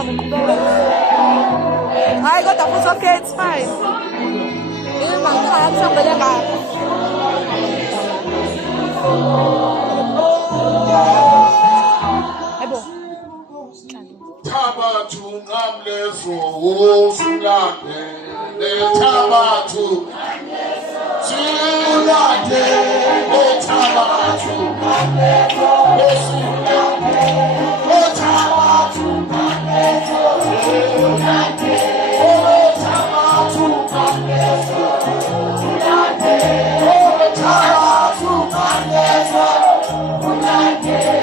I got a foot, okay, it's fine. Tabatu ngamlezo usulande tabatu sulande tabatu ngamlezo usulande tabatu ngamlezo usulande tabatu ngamlezo usulande tabatu ngamlezo usulande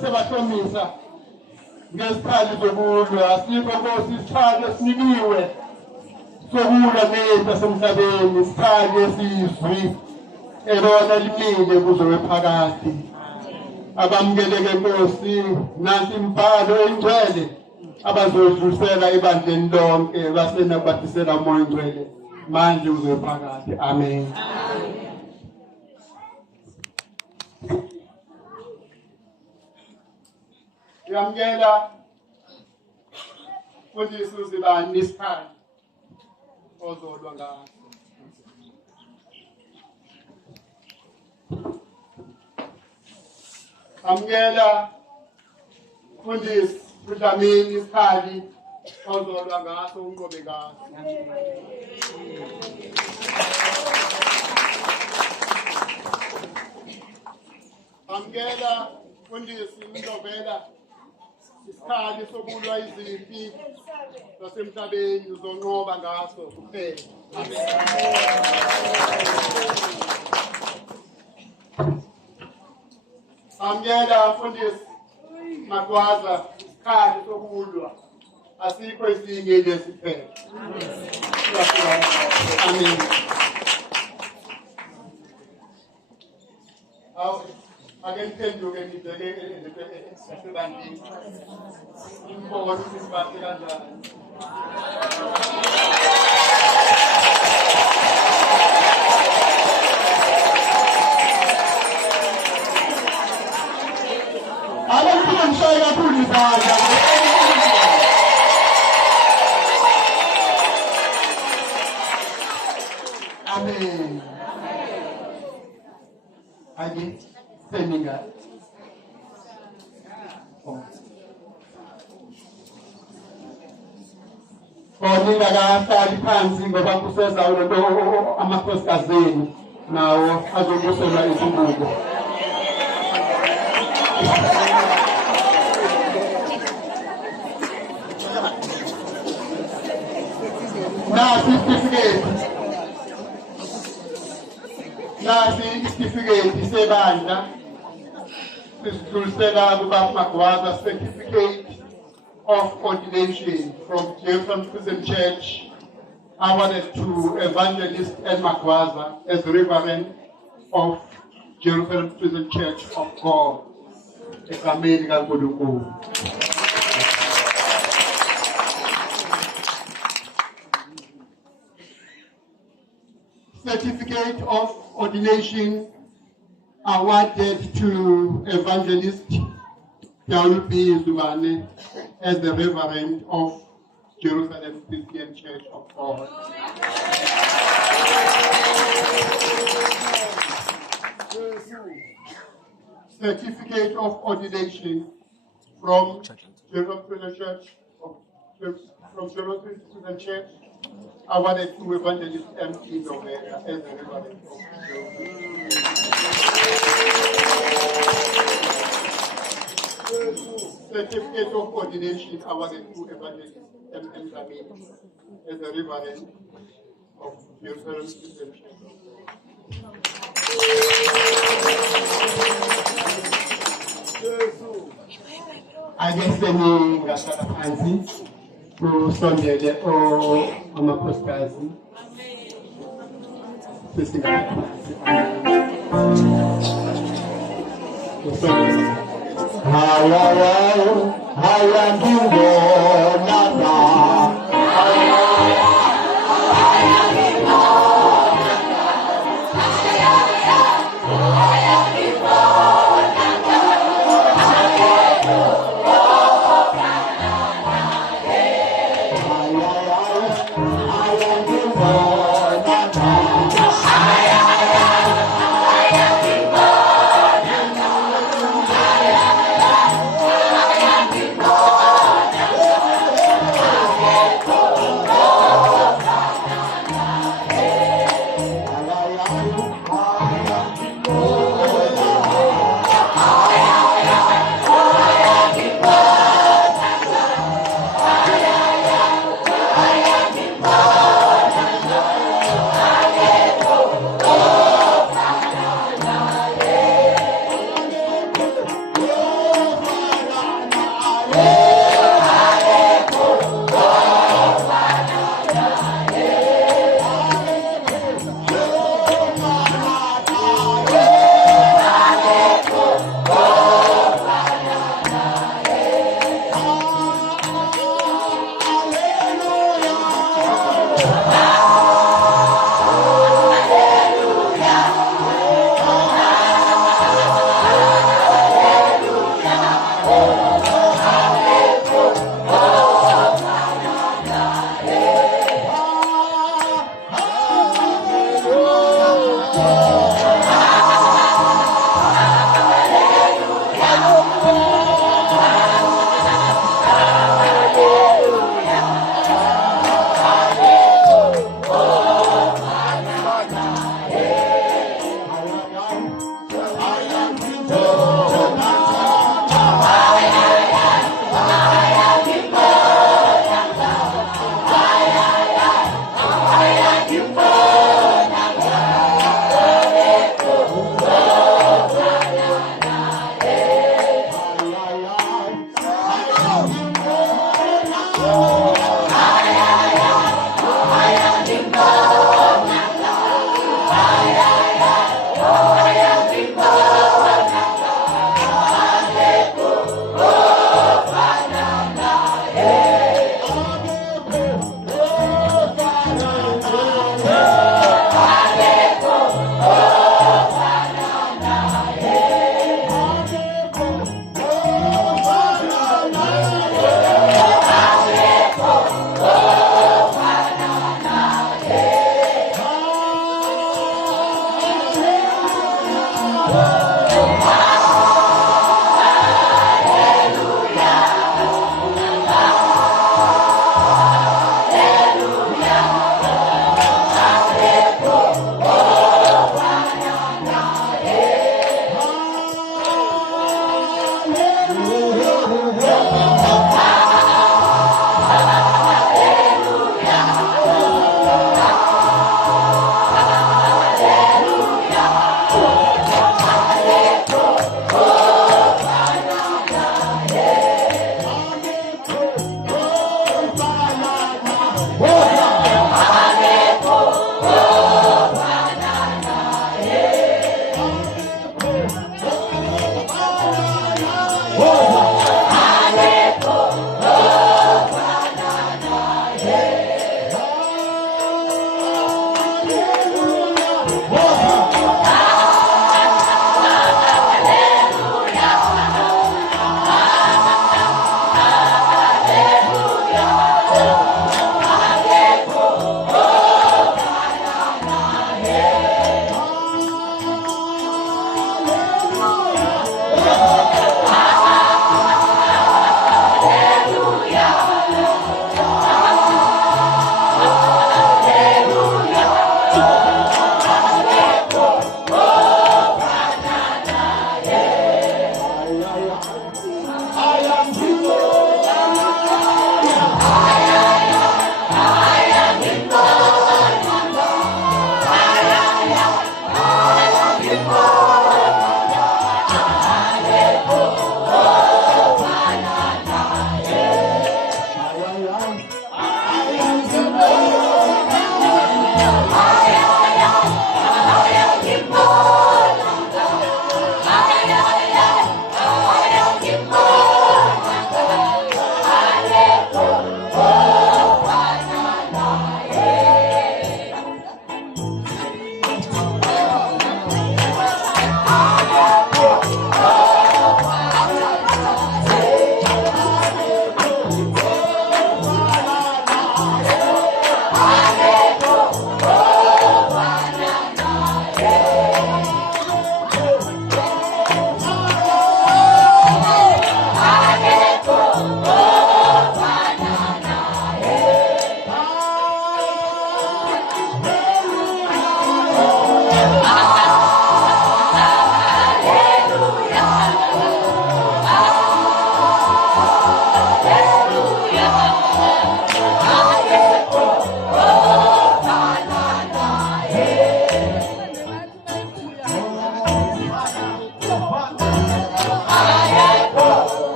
sebahlomisa ngesikhathi sokulwa asikho Nkosi isikhali esinikiwe sokulwa nezwe semhlabeni isikhali esizwi elona limile kuzowe phakathi abamukeleke Nkosi nansi imbhalo engcwele abazodlulisela ebandleni lonke basenakubathisela umoya engcwele manje uzowe phakathi amen. Yamgela mfundisi uzibani isikhali ozolwa ngaso. Amgela mfundisi uDlamini isikhali ozolwa ngaso unqobe ngaso. Amgela mfundisi Ndlovela isikhali sokulwa izimpi zasemhlabeni uzonqoba ngaso kuphela. Amyela mfundisi Magwaza isikhali sokulwa asikho esinye lesiphela. Amen. Akemphenduke ngibheke esebandini. Imbongo isibathi kanjani. Agi Seninga. Ningakahlali phansi ngoba kusoza ulonto amakhosikazi nawo azobuselwa izinqubo. Nasi isitifiketi sebandla sisidlulisela kubaMagwaza certificate of ordination from Jerusalem Prison Church, awarded to Evangelist Ed Magwaza as Reverend of Jerusalem Prison Church of God. Certificate of ordination awarded to Evangelist J.C.C.O.G as the Reverend of Jerusalem Christian Church of God. Certificate of ordination from Jerusalem Christian Church awarded to Evangelist M.P. Novera as the Reverend of Jerusalem. Certificate of ordination awarded to Evangelist M.M. Zamin as the Reverend of Jerusalem Christian Church. I guess the name got fancy to Sunday or Amakoskazi.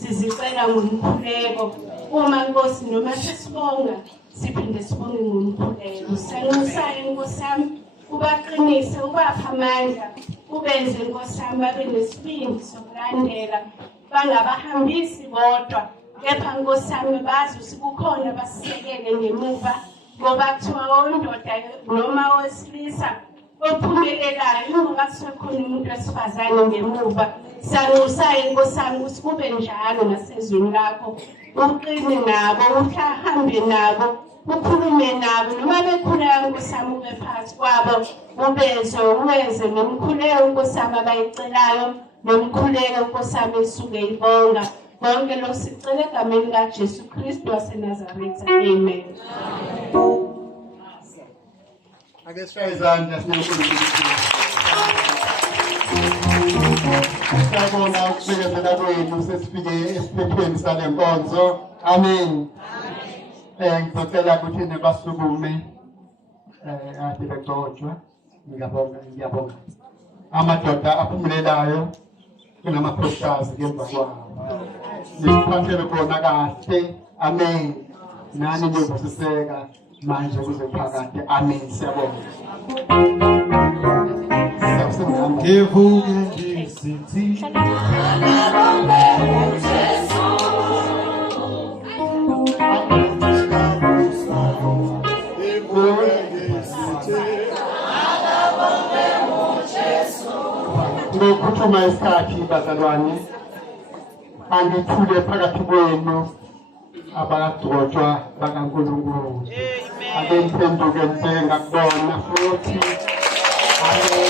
sizicela ngomkhuleko uma Nkosi noma sesibonga siphinde sibonge ngomkhuleko sanxusayo Nkosi yami ubaqinise ubapha amandla ubenze Nkosi yami babe nesibindi sokulandela bangabahambisi bodwa kepha Nkosi yami bazi ukuthi kukhona basisekele ngemuva ngoba kuthiwa ondoda noma owesilisa ophumelelayo ingakasekhona umuntu wesifazane ngemuva sanxusayo Nkosi yami ukuthi kube njalo nasezweni lakho uqine nabo uhambe nabo ukhulume nabo noma bekhuleka Nkosi yami ube phakathi kwabo ubeze uwenze nomkhuleko Nkosi yami abayicelayo nomkhuleko Nkosi yami esuke ibonga bonke lokhu sicela egameni kaJesu Kristu waseNazaretha amen. Ake sifaye izandla sinokuzikho. Siyabonga ukubekezela kwenu sesifike esiphethweni sale nkonzo. Amen. Ngicela ukuthi nebasukume ade begcotshwa. Ngiyabonga. Amadoda aphumelelayo kunama-posters ngemva kwabo. Nisiphathele khona kahle. Amen. Nani niyovusiseka manje kuze phakade. Amen. Siyabonga. Ngevuke ngisithi Ngokuthuma isikhathi bazalwane angithule phakathi kwenu abagcotshwa bakaNkulunkulu. Ake ngiphenduke ngibheka kubona futhi. Amen.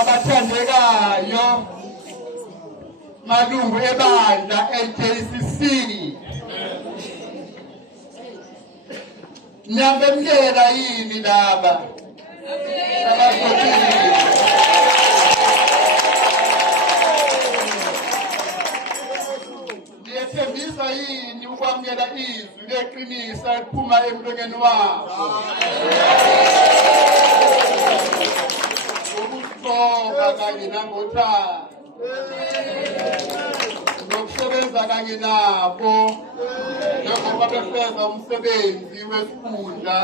abathandekayo malungu ebandla J.C.C.O.G niyabemkela yini laba niyethembisa yini ukwamukela izwi leqiniso liphuma emlonyeni wabo ukusoka kanye nangothando nokusebenza kanye nabo njengoba befeza umsebenzi wesifunda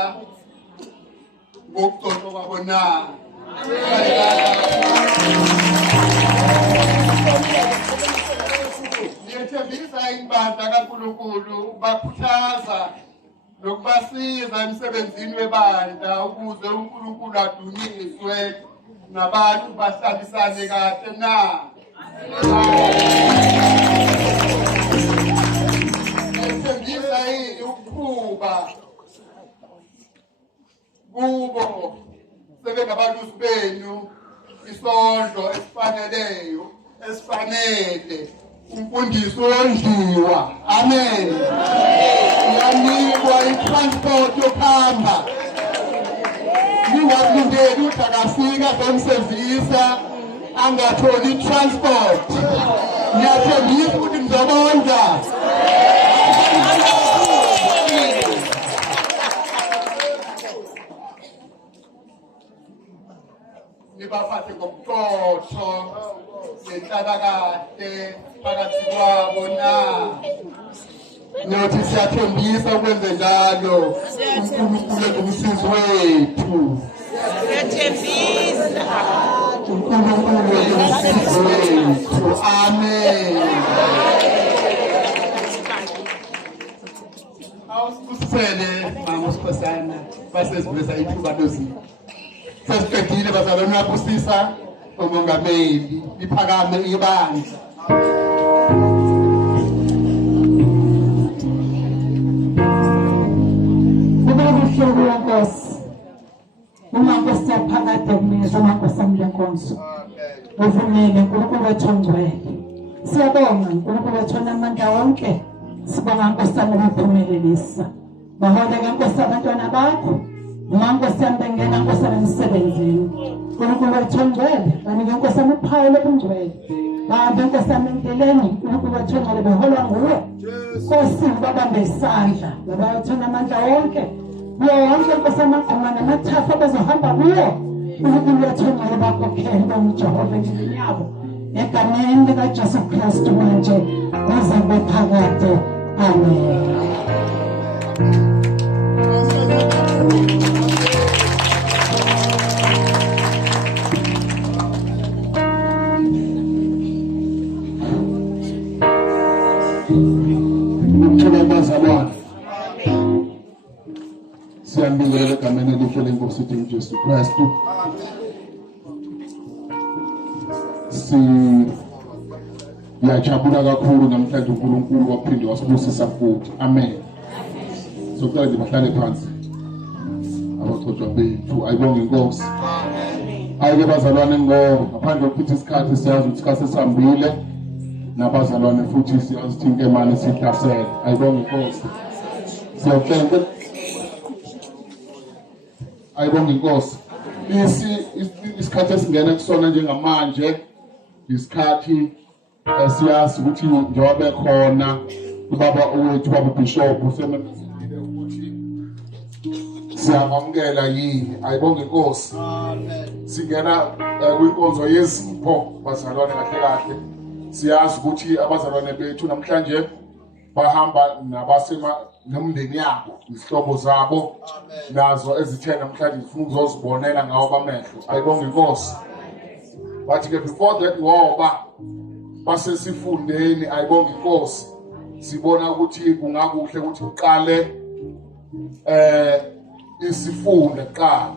ngokugcotshwa kwabo na niyethembisa ibandla kaNkulunkulu bakhuthaza nokubasiza emsebenzini webandla ukuze uNkulunkulu adunyiswe nabantu bahlalisane kahle na niyethembisa yini ukuqhuba kubo sebengabalusi benu isondlo esifaneleyo esifanele umfundisi wondliwa. Amen. Uyanikwa i-transport yokuhamba. Ningakulindeli ukuthi akafika zemsevisa angatholi i-transport. Niyathembisa ukuthi nizobondla. Nibaphathe ngomqotho nenhlalakahle phakathi kwabo na. Nothi siyathembisa ukwenze njalo. uNkulunkulu engumsizi wethu. Siyathembisa. uNkulunkulu engumsizi wethu. Amen. Awusibusisele mama uSikhosana baseziveza ithuba lozini. Sesiqedile bazalwane babusisa umongameli iphakame ibandla. Kubuhlungu lenkosi. Uma Nkosi yaphakade kumeza amaNkosi ami lenkonzo. Uvumile uNkulunkulu wethu ongcwele. Siyabonga uNkulunkulu wethu onamandla wonke. Sibonga Nkosi ami ukuphumelelisa. Baholeke Nkosi abantwana bakho. Uma Nkosi yami bengena Nkosi yami emsebenzini. uNkulunkulu wethu ongcwele, banike Nkosi yami uphawu lobungcwele. Bahambe Nkosi yami endleleni, uNkulunkulu wethu ongcwele beholwa nguwe. Nkosi babambe isandla, baba wethu onamandla wonke. Wonke Nkosi amagquma namathafa bezohamba kuwo. uNkulunkulu wethu ongcwele bakhokhele uJehova endleleni yabo. Egameni likaJesu Kristu manje kuze kube phakade. Amen. Bazalwane, siyambingelela egameni elihle leNkosi yethu uJesu Kristu. Siyajabula kakhulu namhlanje uNkulunkulu waphinde wasibusisa futhi. Amen. Sokuqala nje bahlale phansi. Abaqotshwa bethu ayibonge Inkosi. Ayike bazalwane ngaphandle kokuthi isikhathi siyazi ukuthi isikhathi sesihambile. Nabazalwane futhi siyazi ukuthi inkemane sihlasele. Ayibonge Inkosi. Siyacela ayibonge Inkosi. Isikhathi esingena kusona njengamanje isikhathi siyazi ukuthi njengoba bekhona ubaba wethu ubaba Bishop usememezile ukuthi siyamamukela yini. Ayibonge Inkosi. Singena kwinkonzo yezipho bazalwane kahle kahle. Siyazi ukuthi abazalwane bethu namhlanje bahamba nomndeni yabo, izihlobo zabo nazo ezithe namhlanje zifuna ukuzozibonela ngawo bamehlo. Ayibonge Inkosi. Bathi ke before that woba basesifundeni. Ayibonge Inkosi. Sibona ukuthi kungakuhle ukuthi uqale isifunde kuqala.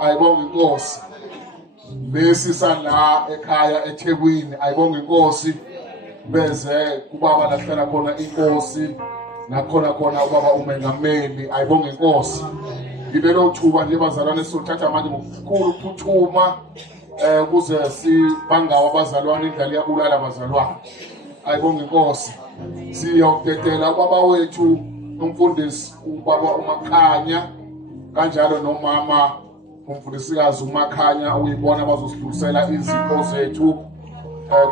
Ayibonge Inkosi. Bese sala ekhaya eThekwini. Ayibonge Inkosi. Beze kubaba lahlala khona Inkosi nakhona khona ubaba umengameli. Ayibonge Inkosi. Ngibelo thuba nje bazalwane sothatha manje ngokukhulu ukuphuthuma kuze sibangawa abazalwane indlela yabulala abazalwane. Ayibonge Inkosi. Siyokudedela ubaba wethu umfundisi ubaba uMakhanya kanjalo nomama umfundisikazi uMakhanya uyibona bazosidlulisela izipho zethu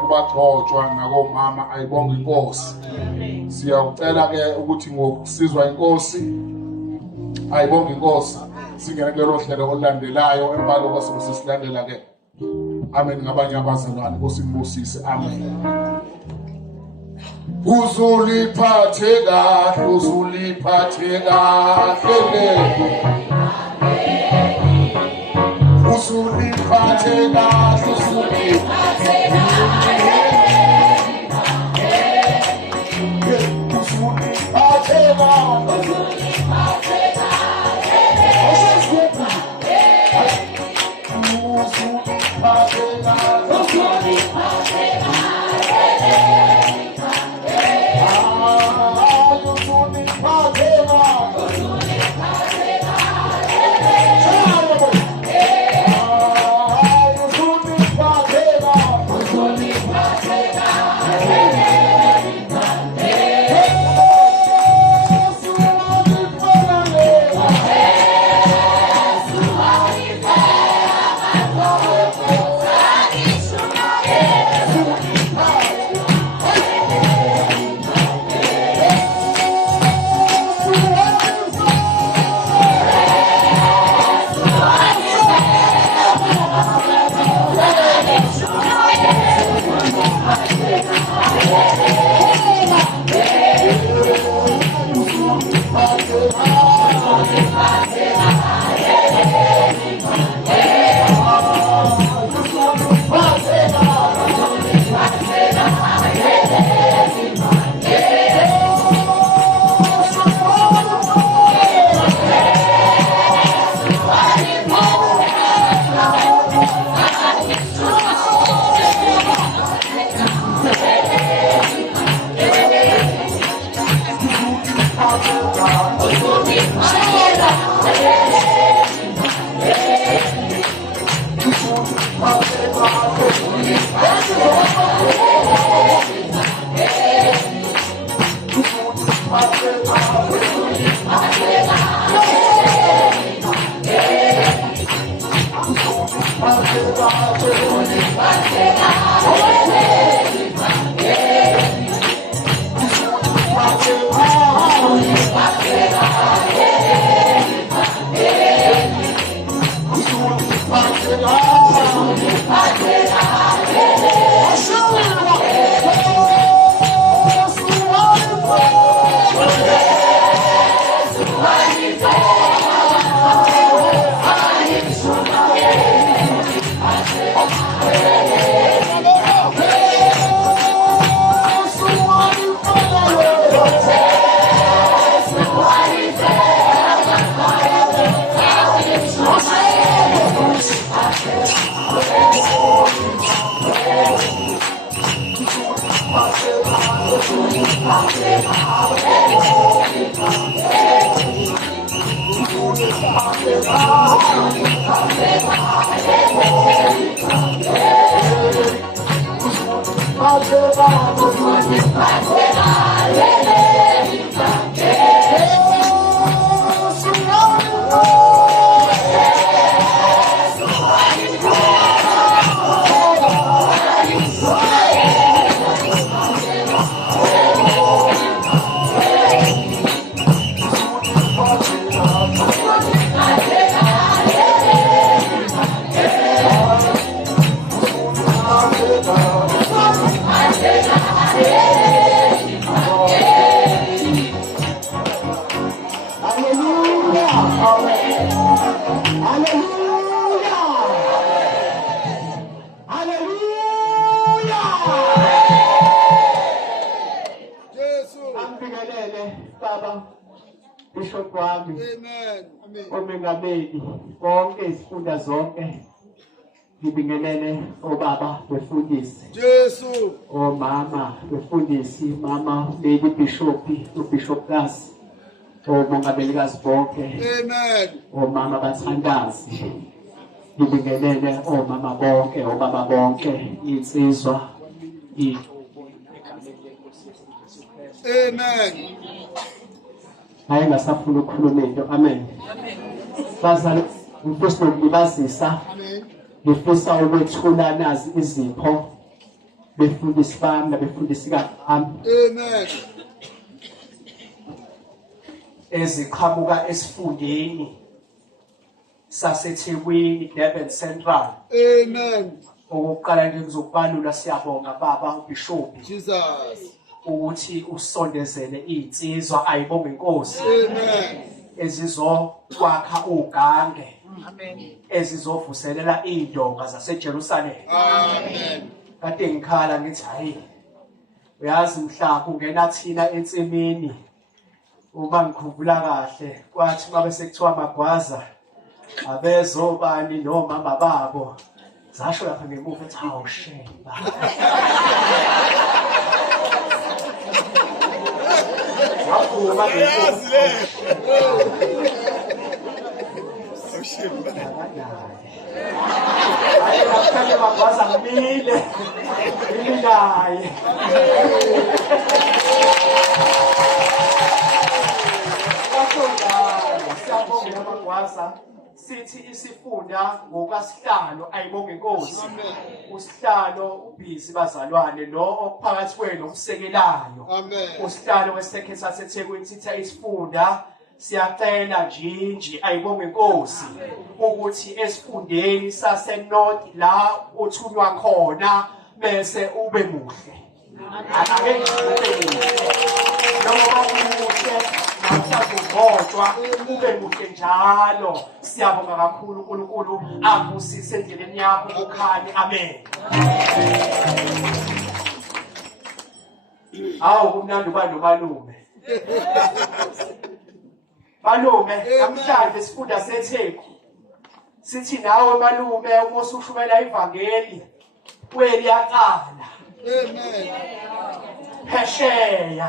kubagcotshwa nakomama. Ayibonge Inkosi. Siyacela ke ukuthi ngokusizwa Inkosi. Ayibonge Inkosi. Singene kulelo hlelo olulandelayo embalo kwasose silandela ke. Amen. Ngabanye abazalwane bosibusise. Amen. Uzuliphathe kahle, uzuliphathe kahle. Uzuliphathe kahle, uzuliphathe kahle. Uzuliphathe kahle, uzuliphathe kahle. Omengameli bonke izifunda zonke ngibingelele obaba befundisi Jesu omama befundisi mama lady bishop ubishopkazi omongamelikazi bonke amen omama bathandazi ngibingelele omama bonke obaba bonke insizwa amen hayi ngasafuna ukukhuluma into amen bazali ngifisa ukubazisa ngifisa ukwethula nazi izipho befundisi bami nabefundisi bami amen eziqhamuka esifundeni saseThekwini Durban Central amen okokuqala nje ngizokubalula siyabonga baba ubishop Jesus ukuthi usondezele insizwa ayibonge inkosi amen ezizokwakha ugange amen ezizovuselela indonga zaseJerusalem amen kade ngikhala ngithi hayi uyazi mhla kungena thina ensimini uma ngikhumbula kahle kwathi mabe sekuthiwa magwaza abezobani nomama babo zasho lapha ngemuva ethi hawu shemba waphuma yazi le Shemba hayi ngakhale magwaza ngimile naye siyabonga amagwaza sithi isifunda ngokasihlalo ayibonge inkosi usihlalo ubhizi bazalwane lo okuphakathi kwenu omsekelayo usihlalo wesekhe saseThekwini sitha isifunda siyacela njinji ayibonge inkosi ukuthi esifundeni saseNorth la uthunywa khona bese ube muhle ake ube muhle noma umuhle namhlanje ube muhle njalo siyabonga kakhulu uNkulunkulu akusise endleleni yakho ukhanye amen awu kumnandi uba nomalume malume namhlanje sifunda seTheku sithi nawe malume uma usushumela ivangeli weliyaqala amen phesheya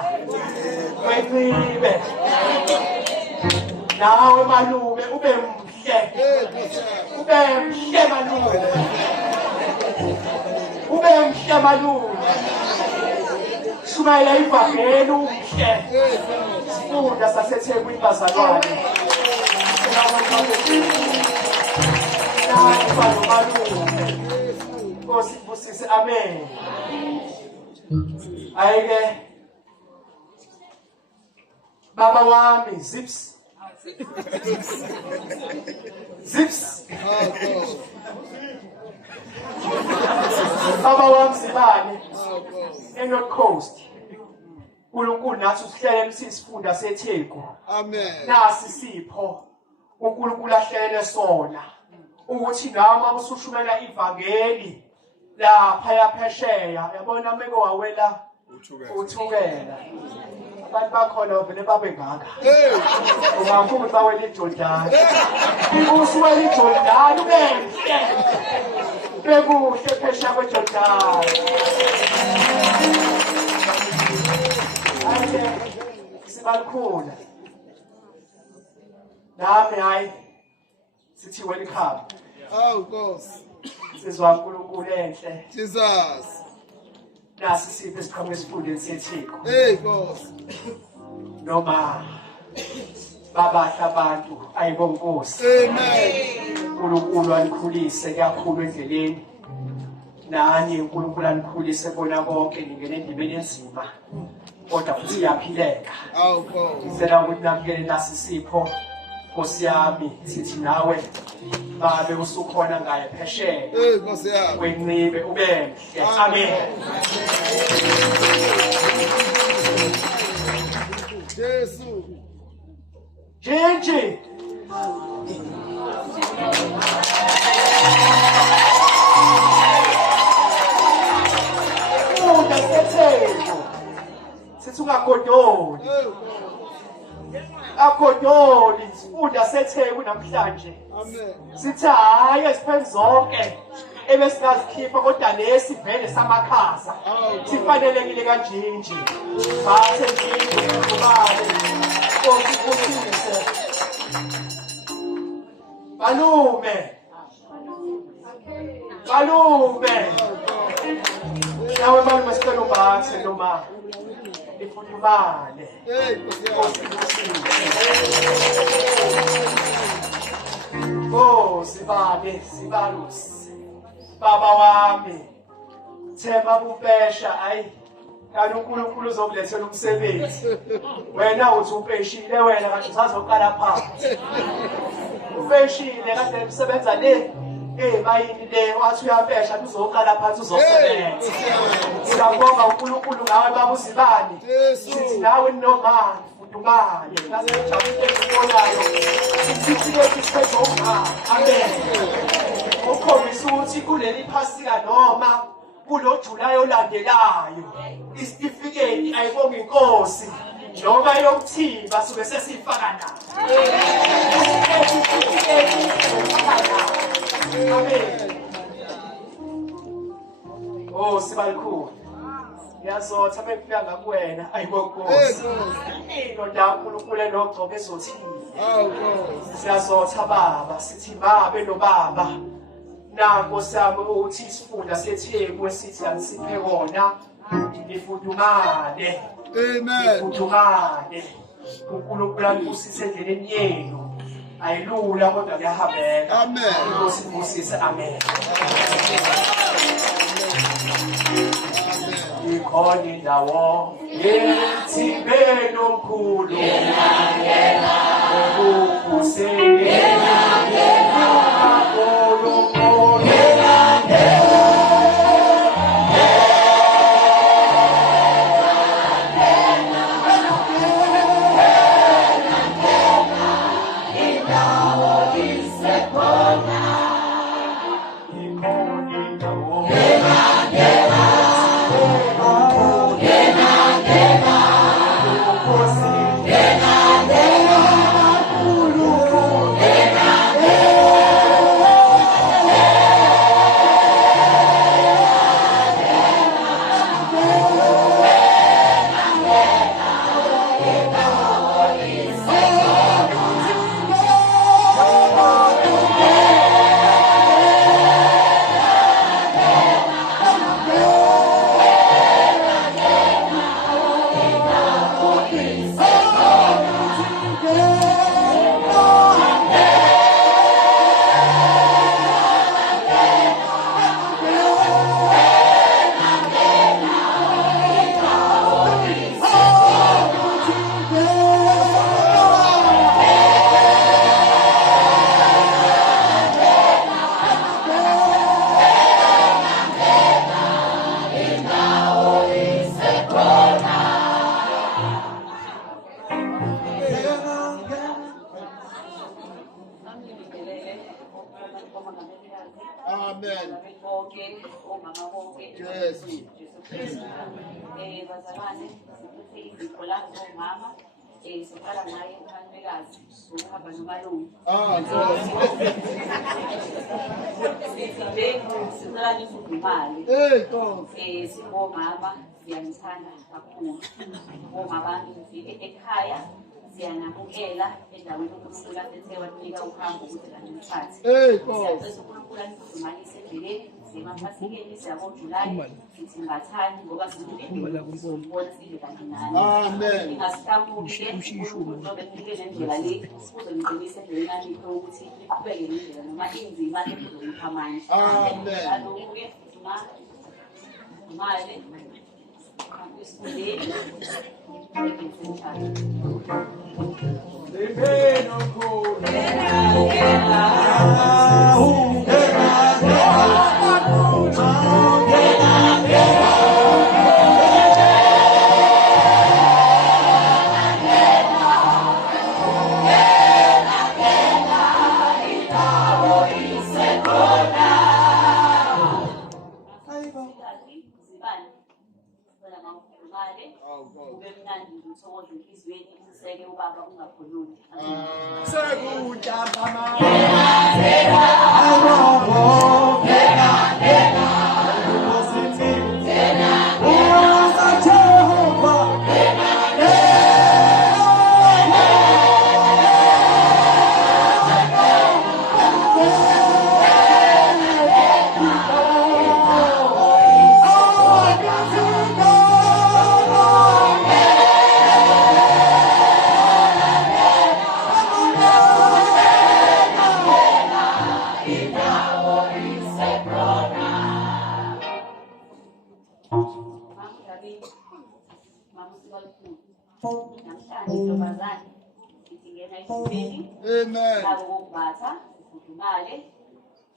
kwencibe nawe malume ube mhle malume ube mhle malume shumayela ivangeli umhle sifunda saseThekwini bazalwane Alfa nomalume. Nkosi kusise amen. Ayike baba wami zips. Zips. Baba wami Sibane eNorth Coast. uNkulunkulu nathi usihlele sisifunda seTheku. Amen. Nasi sipho uNkulunkulu ahlele sona ukuthi nama usushumela ivangeli lapha yaphesheya yabona meko wawela uthukela abantu bakhona vele babe ngaka ungakhulu bawela iJordan usuwela iJordan ubenhle bekuhle phesheya kweJordan ake sibalikhula nami hayi sithi welcome. Oh, God. Sizwa uNkulunkulu enhle. Jesus. Nasi siphe isiqhamuko esifundeni seTheku. Hey, God. Noma babahla abantu ayibonkosi. Amen. uNkulunkulu alikhulise kakhulu endleleni. Nani uNkulunkulu alikhulise bona konke ningene endibeni enzima. Kodwa futhi yaphileka. Oh, God. Ngicela ukuthi namkele nasi sipho. Nkosi yami sithi nawe babe usukhona ngaye phesheya. Hey, Nkosi yami. Wencebe ube mhle. Amen. Jesu. Jinji. Unda seTheku. Sithi ungagodoli. Agodoli sifunda seTheku namhlanje. Amen. Sithi hayi esiphen zonke ebesingazikhipha kodwa lesi vele samakhaza sifanelekile kanjinji bathe njini ubale okusise balume nawe malume sicela ubathe noma ifudumale Hey, Nkosi yami. oh sibalusi baba wami thema kupesha ayi kanti uNkulunkulu uzokulethela umsebenzi wena uthi upeshile wena kanti usazoqala phansi upeshile kade usebenza le mayini le wathi uyapesha uzoqala phansi uzosebenza siyabonga uNkulunkulu ngawe baba uSibani sithi nawe nomani fudumale nasejabule ukubonayo sithi lesiphetho uma amen ukhombisa ukuthi kuleli phasika noma kuloJulayi olandelayo isitifiketi ayibonga inkosi noma yokuthimba sobe sesifaka nayo amen. Oh sibalikhulu ngiyazotha bekufika ngakuwena ayibonkosi indoda uNkulunkulu enogcobo ezothini siyazotha baba sithi babe nobaba nanko sami uthi isifunda seTheku esithi angisiphe kona ifudumale Amen. ifudumale uNkulunkulu akusise endleleni yenu ayilula kodwa kuyahambeka Amen. inkosi kusise amen. Ikhona indawo yethi benomkhulu ukufuseni Amen. Yes. Bazalwane siphethe izipho lapho omama siqala naye umalumekazi uhamba nomalume sicela nifudumale singomama siyanithanda kakhulu uma abantu befike ekhaya siyanamukela endaweni uNkulunkulu athethe wanika uhambo ukuthi kanithathe siyacela uNkulunkulu anifudumalise endleleni semafasikeni siyaboJulayi sithingathani ngoba sibona sibe kanye nani Amen. Ingasihlamuki-ke uNkulunkulu njengoba enike nendlela le uzoniqinisa endleleni anikho ukuthi niqhubeke nendlela noma inzima ekuzonipha amandla. Amen. Ngalokhu-ke fudumale esifundeni ubaba ungakhulumi. Amen. Ukubatha ufudumale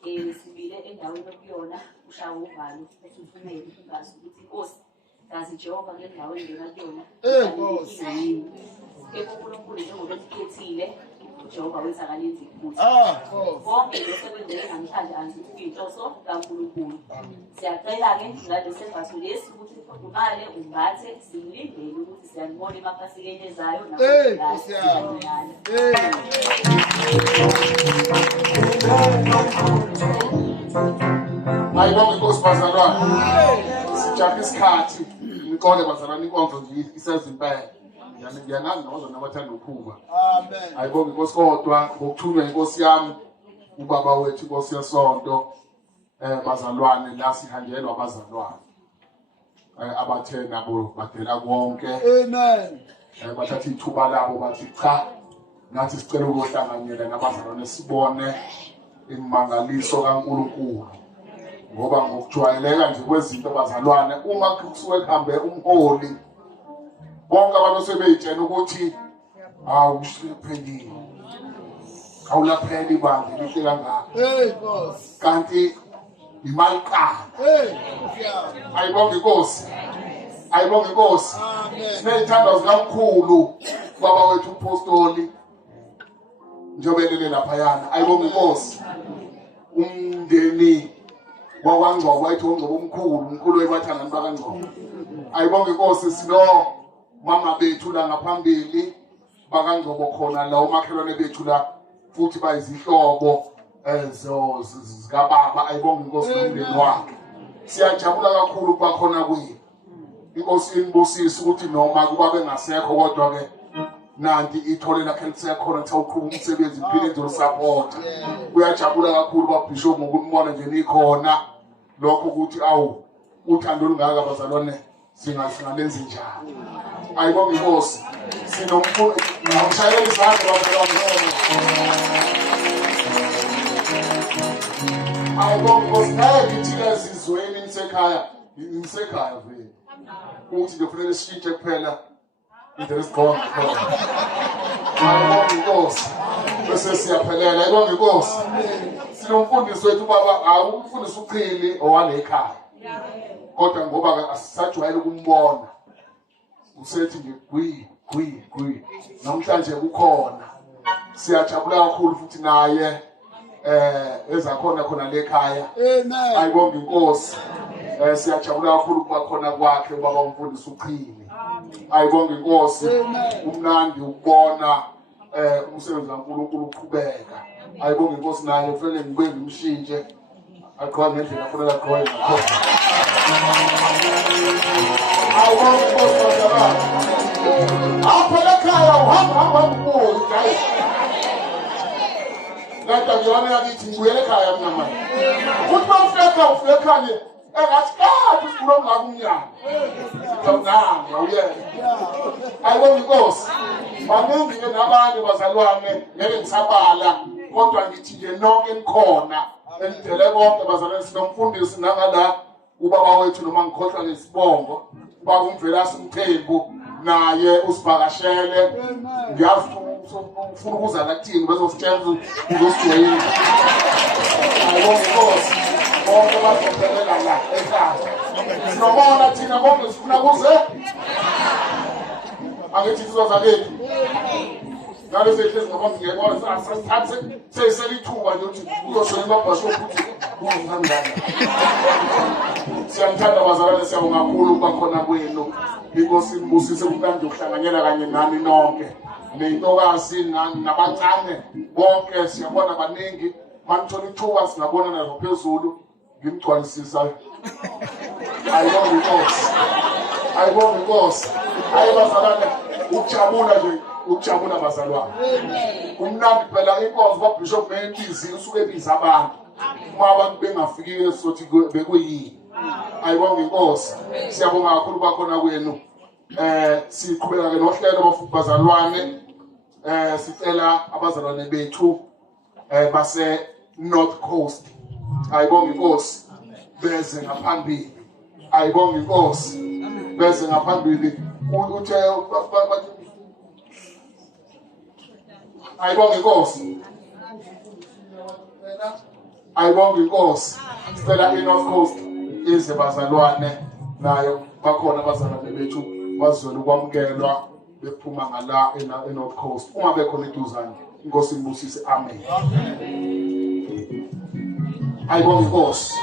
sibile endaweni okuyona ushawa uvalo esuthumele ungazi ukuthi Nkosi kazi Jehova kule ndawo engena kuyona Nkosi uNkulunkulu njengoba esikhethile uJehova wenza kaninzi futhi konke losekwenzeke namhlanje anzi ukuthi inhloso kaNkulunkulu siyacela-ke ngalesi sembatho lesi ukuthi ufudumale umbathe simlindele ukuthi siyanibona emafasikeni ezayo Ayibonge Nkosi bazalwane. Sijabule isikhathi niqonde bazalwane inkonzo nje isezimpela. Ngiyanazi nozo nabathanda ukuphuka. Amen. Ayibonge Nkosi kodwa ngokuthunywa inkosi yami ubaba wethu Nkosi yesonto bazalwane la sihanjelwa abazalwane. Abathe nabo badela konke. Amen. Bathatha ithuba labo bathi cha nathi sicela ukuhlanganyela nabazalwane sibone imangaliso kaNkulunkulu. Ngoba ngokujwayeleka nje kwezinto bazalwane uma kusuke kuhambe umholi bonke abantu sebeyitshela ukuthi awushiphelile awulapheli bandla lihle kangaka Nkosi. kanti imali qala ayibonge Nkosi ayibonge Nkosi sineyithanda zikaMkhulu baba wethu uPostoli njobelele lapha yana ayibonge Nkosi umndeni wakwaNgcobo wethu uNgcobo umkhulu webathana bakaNgcobo ayibonge Nkosi sino mama bethu la ngaphambili bakaNgcobo khona la umakhelwane bethu la futhi bayizihlobo zikababa ayibonge Nkosi nomndeni wakhe siyajabula kakhulu ukuba khona kuyi inkosi inibusise ukuthi noma kuba bengasekho kodwa ke nanti ithole lakhe lisekhona ukuthi awuqhubeka umsebenzi iphile nje usupport kuyajabula kakhulu babishop ngokunibona nje nikhona lokho ukuthi awu uthando olungaka bazalwane singalenzi njani ayibonge Nkosi sinomkhulu ngishayela izandla bazalwane ayibonge Nkosi naye ngithile ezizweni nisekhaya vele ukuthi nje kufanele sishintshe kuphela into esikhona ayibonge Nkosi bese siyaphelela ayibonge Nkosi sinomfundisi wethu baba awumfundisi uqhili owale ekhaya kodwa ngoba asisajwayele ukumbona usethi nje gwi namhlanje kukhona siyajabula kakhulu futhi naye ezakhona khona lekhaya. Amen. Ayibonge inkosi. Siyajabula kakhulu ukuba khona kwakhe ubaba umfundisi uqhile. Ayibonge inkosi. Umnandi ukubona umsebenzi kaNkulunkulu uqhubeka. Ayibonge inkosi naye kufanele ngibe ngimshintshe aqhwa ngendlela afanele aqhwe ngakhona. Ayibonge inkosi wazalwane. Apha lekhaya uhamba kuwo guys. Lata ngiyona yakithi ngibuyele ekhaya mina manje. Uthi ufika nje engathi kusikhuluma ngakho umnyaka. Ngiyabonga uyena. Ayibonge inkosi. Baningi ke nabanye bazalwane ngeke ngisabala kodwa ngithi nje nonke enikhona enidele konke bazalwane sinomfundisi nangala ubaba wethu noma ngikhohlwa lesibongo ubaba umvelasi umthembu naye usivakashele ngiyazi ufuna ukuza la kuthini bezositshela uzosijwayela. Ayibonge inkosi bonke bazophelela la ekhaya sinobona thina konke sifuna kuze angithi sizoza lethu ngale sehlezi ngoba ngiyebona sasithathe seyiselithuba nje ukuthi uzoshona amabhasho ukuthi ungangani. Siyamthanda bazalwane, siyabonga kakhulu ukuba khona kwenu. Inkosi imbusise kumnandi ukuhlanganyela kanye nami nonke neyintokazi nabancane bonke siyabona baningi manithola ithuba singabona nazo phezulu ngimgcwalisisa. Ayibonge inkosi. Ayibonge inkosi. Ayibazalwane ukujabula nje ukujabula bazalwane. Umnandi phela inkonzo kaBishop Mendizi usuke ebiza abantu. Uma abantu bengafikile sothi bekuyini. Ayibonge inkosi. Siyabonga kakhulu bakhona kwenu. Siqhubeka ke nohlelo bafuthi bazalwane. Sicela abazalwane bethu base North Coast. Ayibonge inkosi. Beze ngaphambili. Ayibonge inkosi. Beze ngaphambili. Uthe ayibonge inkosi. Ayibonge inkosi. Sicela iNorth Coast ize bazalwane nayo bakhona abazalwane bethu bazozela ukwamukelwa bephuma ngala eNorth Coast. Uma bekhona iduzane inkosi imbusise. Amen. Ayibonge inkosi.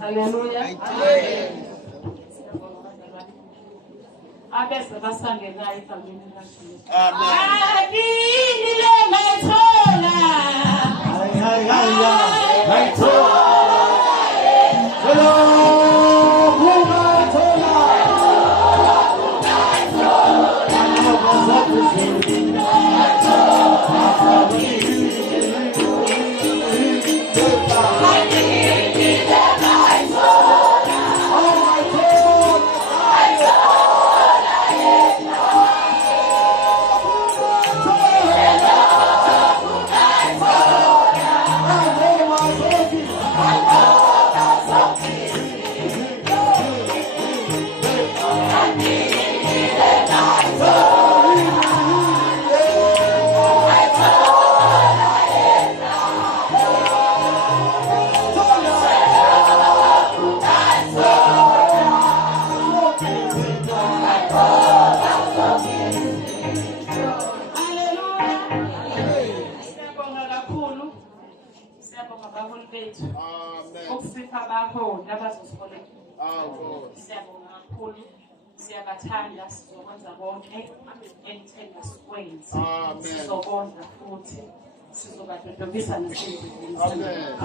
Hallelujah. Abese basangena egameni likaJesu. Akini le mathola. Mathola. Hello. kakhulu. Siyabathanda sizokwenza konke enithenda sikwenze. Amen. Sizokondla futhi sizobadodobisa nasendleleni. Amen.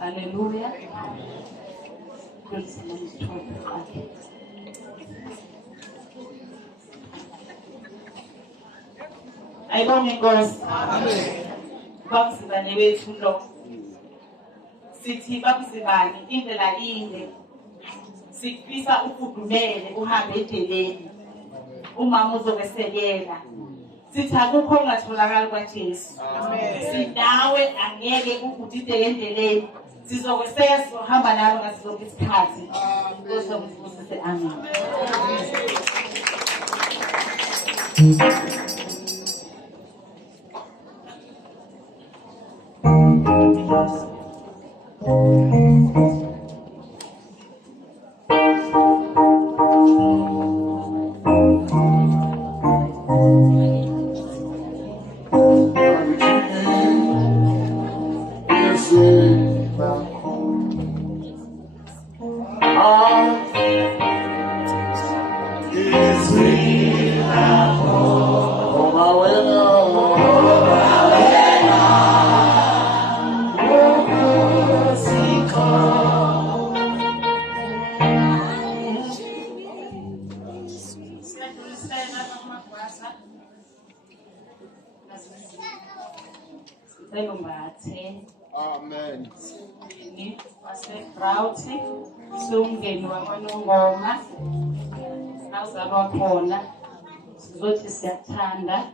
Hallelujah. Praise the Lord. Ayibonge Inkosi. Amen. Babuzibane wethu lo. Sithi babuzibane indlela inde. Sifisa ukudumele uhambe endleleni. Umama uzokwesekela. Sithi akukho ongatholakala kwaJesu. Amen. Sinawe angeke ukudide endleleni. Sizokweseka sizohamba nawe ngasizonke isikhathi. Sizosebenzisa amen. Amen. Wasegrawuthi sumngeni wakwaNongoma nawuzalwa khona sizothi siyathanda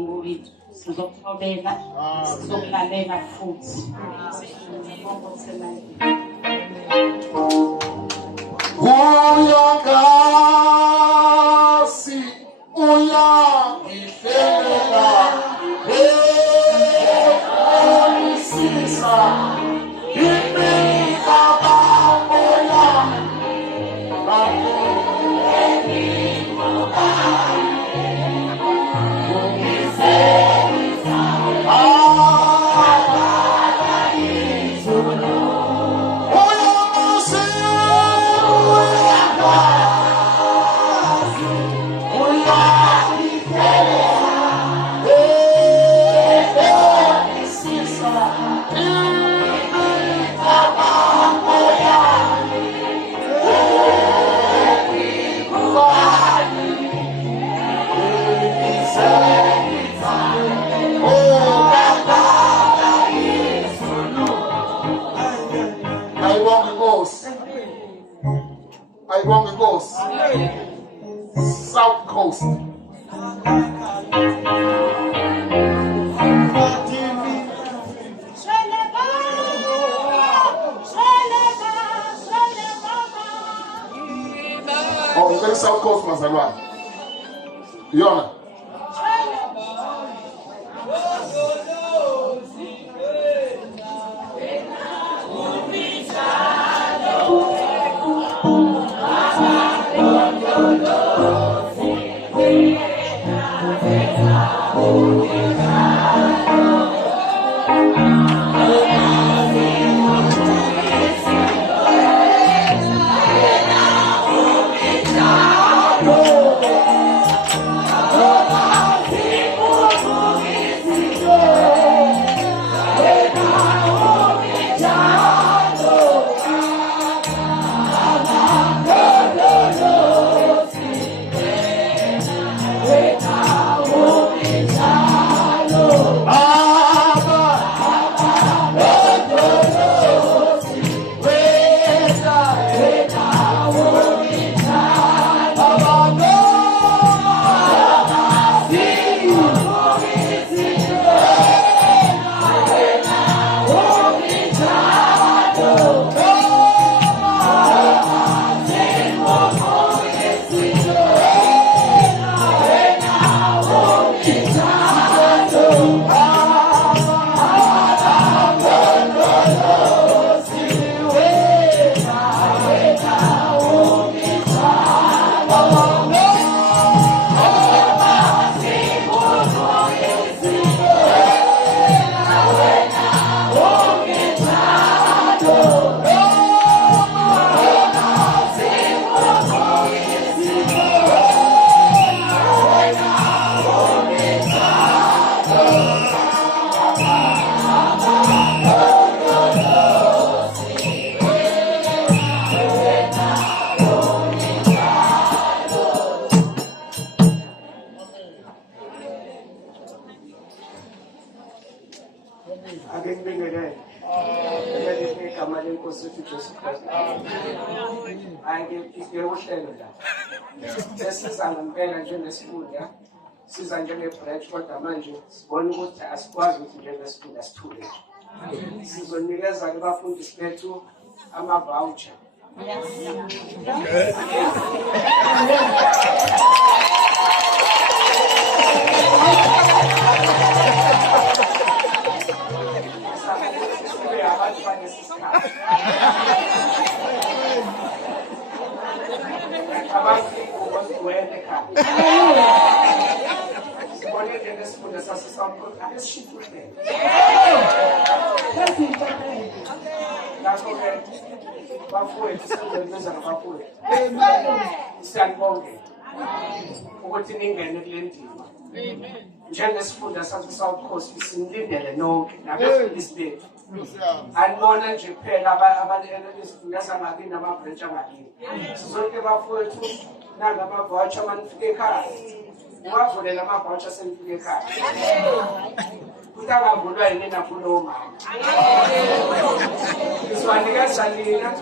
ngowethu sizokuthobela sizokulalela futhi uyakasi uyangihlelela sisa imikaba moya South Coast. Oh, you're going South Coast, Mazalwa. Yona. Oh Kristu Jesu Kristu. Ayike uhlelo la. Sesiza ngempela njengesifunda. Siza njengebranch kodwa manje sibona ukuthi asikwazi ukuthi njengesifunda sithule. Sizonikeza kubafundisi bethu ama-voucher. Ukuthi ningene kule ndima. Njengesifunda sase-South Coast sinilindele nonke nabefundisi bethu. Anibona nje kuphela abafundisi angakini nama-branch angakini. Sizonke bafowethu nangama-voucher manifike ekhaya. Ungavulela ama-voucher senifike ekhaya. Ukuthi angavulwa yini nakulowo mama. Siwanikeza nina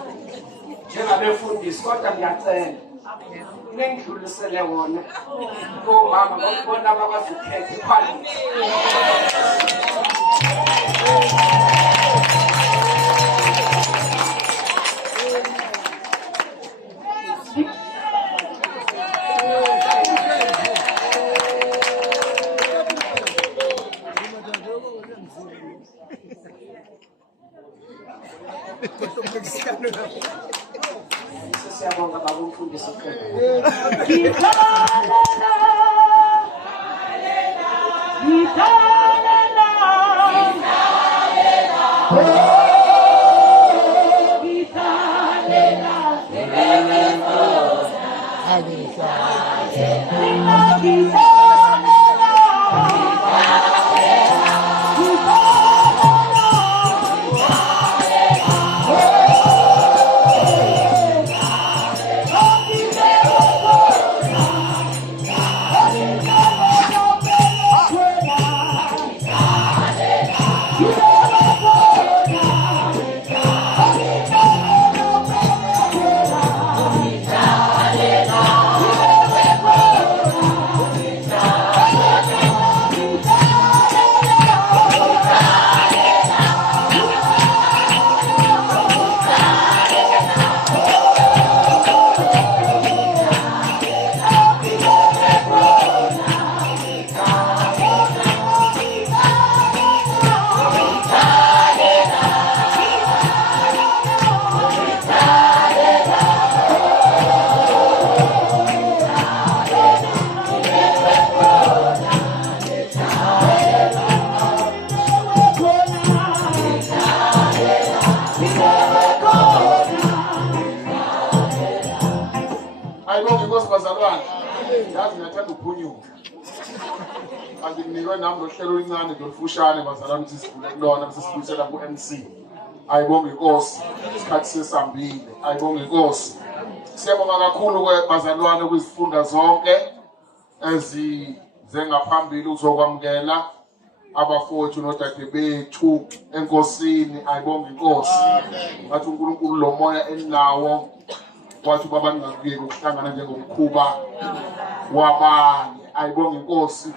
njengabefundisi kodwa ngiyacela. Ningidlulisele wona omama bakubona abakwazi ukukhetha ikhwalithi. Siyabonga babumfundisi bazalwane. Yazi ngiyathanda ukuphunyuka. Kanti nginikwe nami lohlelo oluncane lofushane bazalwane ukuthi sivule kulona bese sibulisela ku-MC. Ayibonge Inkosi. Isikhathi sesambile. Ayibonge Inkosi. Siyabonga kakhulu bazalwane kwizifunda zonke ezize ngaphambili uzokwamukela abafowethu nodade bethu enkosini. Ayibonge Inkosi. Ngathi uNkulunkulu lo moya enawo wathi baba ningakuyeki ukuhlangana njengomkhuba wabanye. Ayibonge Inkosi.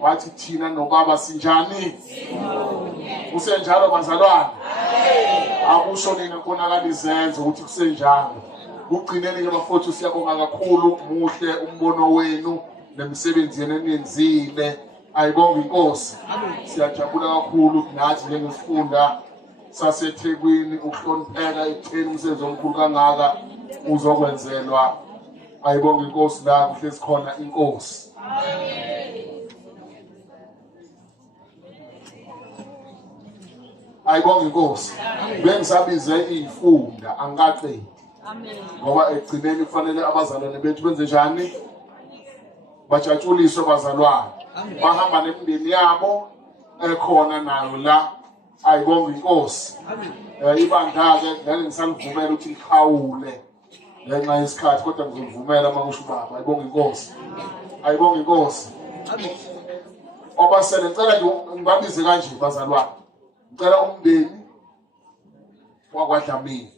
Wathi thina nobaba sinjani? Kusenjalo bazalwane. Akusho nina konakala izenzo ukuthi kusenjalo. Ugcineni ke bafowethu, siyabonga kakhulu muhle umbono wenu nemisebenzi yenu enenzile. Ayibonge Inkosi. Siyajabula kakhulu nathi njengesifunda saseThekwini ukuhlonipheka ekutheni umsebenzi omkhulu kangaka uzokwenzelwa. Ayibonge Inkosi la kuhlezi khona Inkosi. Ayibonge Inkosi. Bengisabize izifunda angikaqedi. Ngoba ekugcineni kufanele abazalwane bethu benze njani? Bajatshuliswe bazalwane. Bahamba nemindeni yabo ekhona nayo la. Ayibonge Inkosi. Ibandla-ke ngeke ngisalivumela ukuthi likhawule ngenxa yesikhathi, kodwa ngizovumela uma kusho ubaba. Ayibonge Inkosi. Ayibonge Inkosi. Obasele ngicela nje ngibabize kanje bazalwane. Ngicela umndeni wakwaDlamini.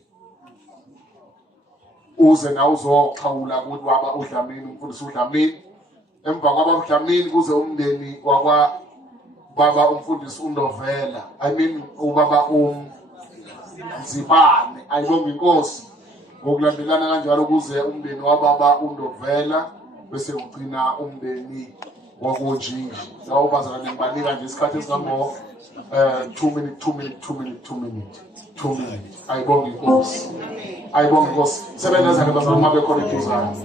uze nawe uzoqhawula ukuthi waba uDlamini umfundisi uDlamini emva kwaba uDlamini kuze umndeni wakwa baba umfundisi uNdovela ubaba Zibane ayibonga inkosi ngokulandelana kanjalo kuze umndeni wababa uNdovela bese ugcina umndeni wakoJinji sawubazana nembanika nje isikhathi esingango 2 minutes ayibonga inkosi sebenza ke bazama bekhona eduzane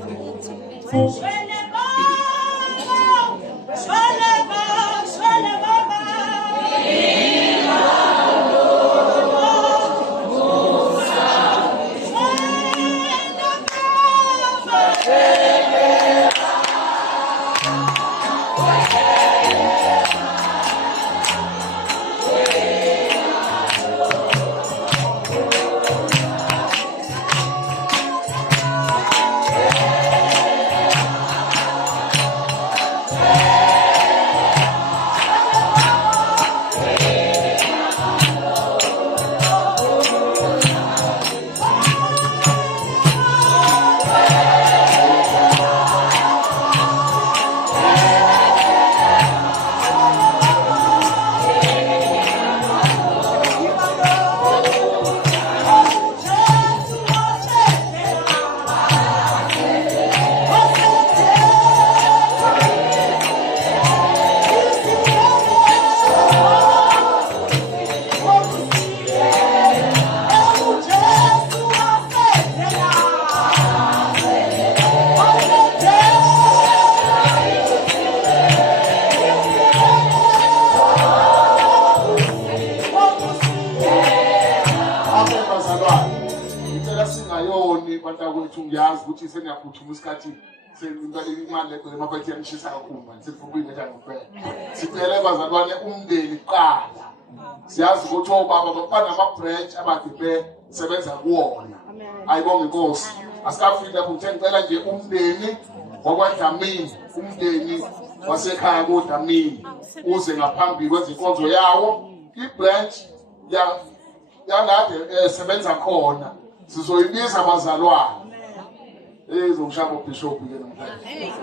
ngiyazi ukuthi seniyaphuthuma isikhathi imali legcwele emaphathi yanishisa kakhulu manje sifuna ukuyinetha ngokuphela sicela bazalwane umndeni kuqala siyazi ukuthi obaba banama-branch abade besebenza kuwona ayibonga inkosi asikafiki lapho ngithe ngicela nje umndeni wakwaDlamini umndeni wasekhaya koDlamini uze ngaphambi kwezinkonzo yawo ibranch yangade sebenza khona sizoyibiza abazalwane ezongishaya ubishop ke namhlanje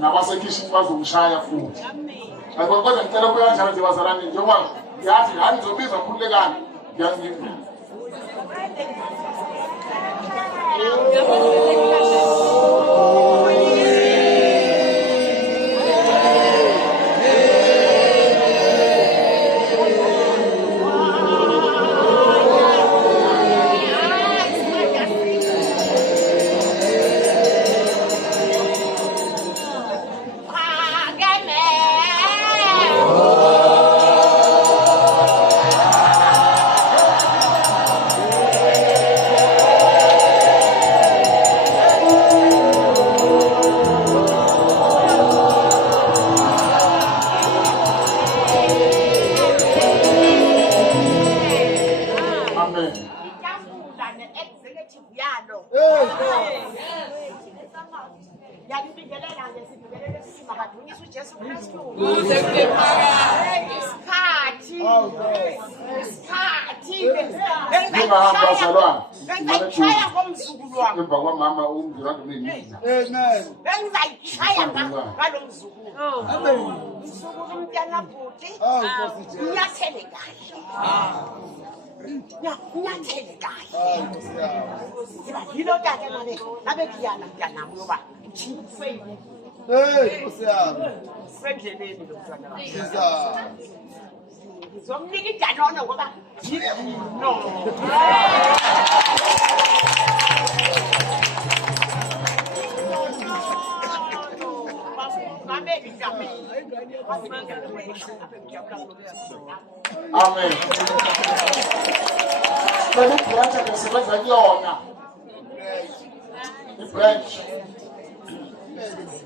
nabasekhishini bazongishaya futhi kodwa ngicela kuya kanjalo nje bazalwane njengoba yazi hani ngizobiza ukhululekani ngiyangiphi emva kwamama umzukulu mina bengizayishaya ngalo mzukulu umzukulu umntana bhuti nyathele kahle nyathele kahle yilo kake nabe kuyana mntanami yoba ngifeyile Nkosi yami sendleleni lokuzana Zomnika idanona ngoba no. Amen. Quando branch você vai fazer ona. E branch.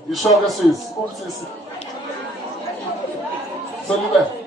E joga esses. Como vocês? Só liber.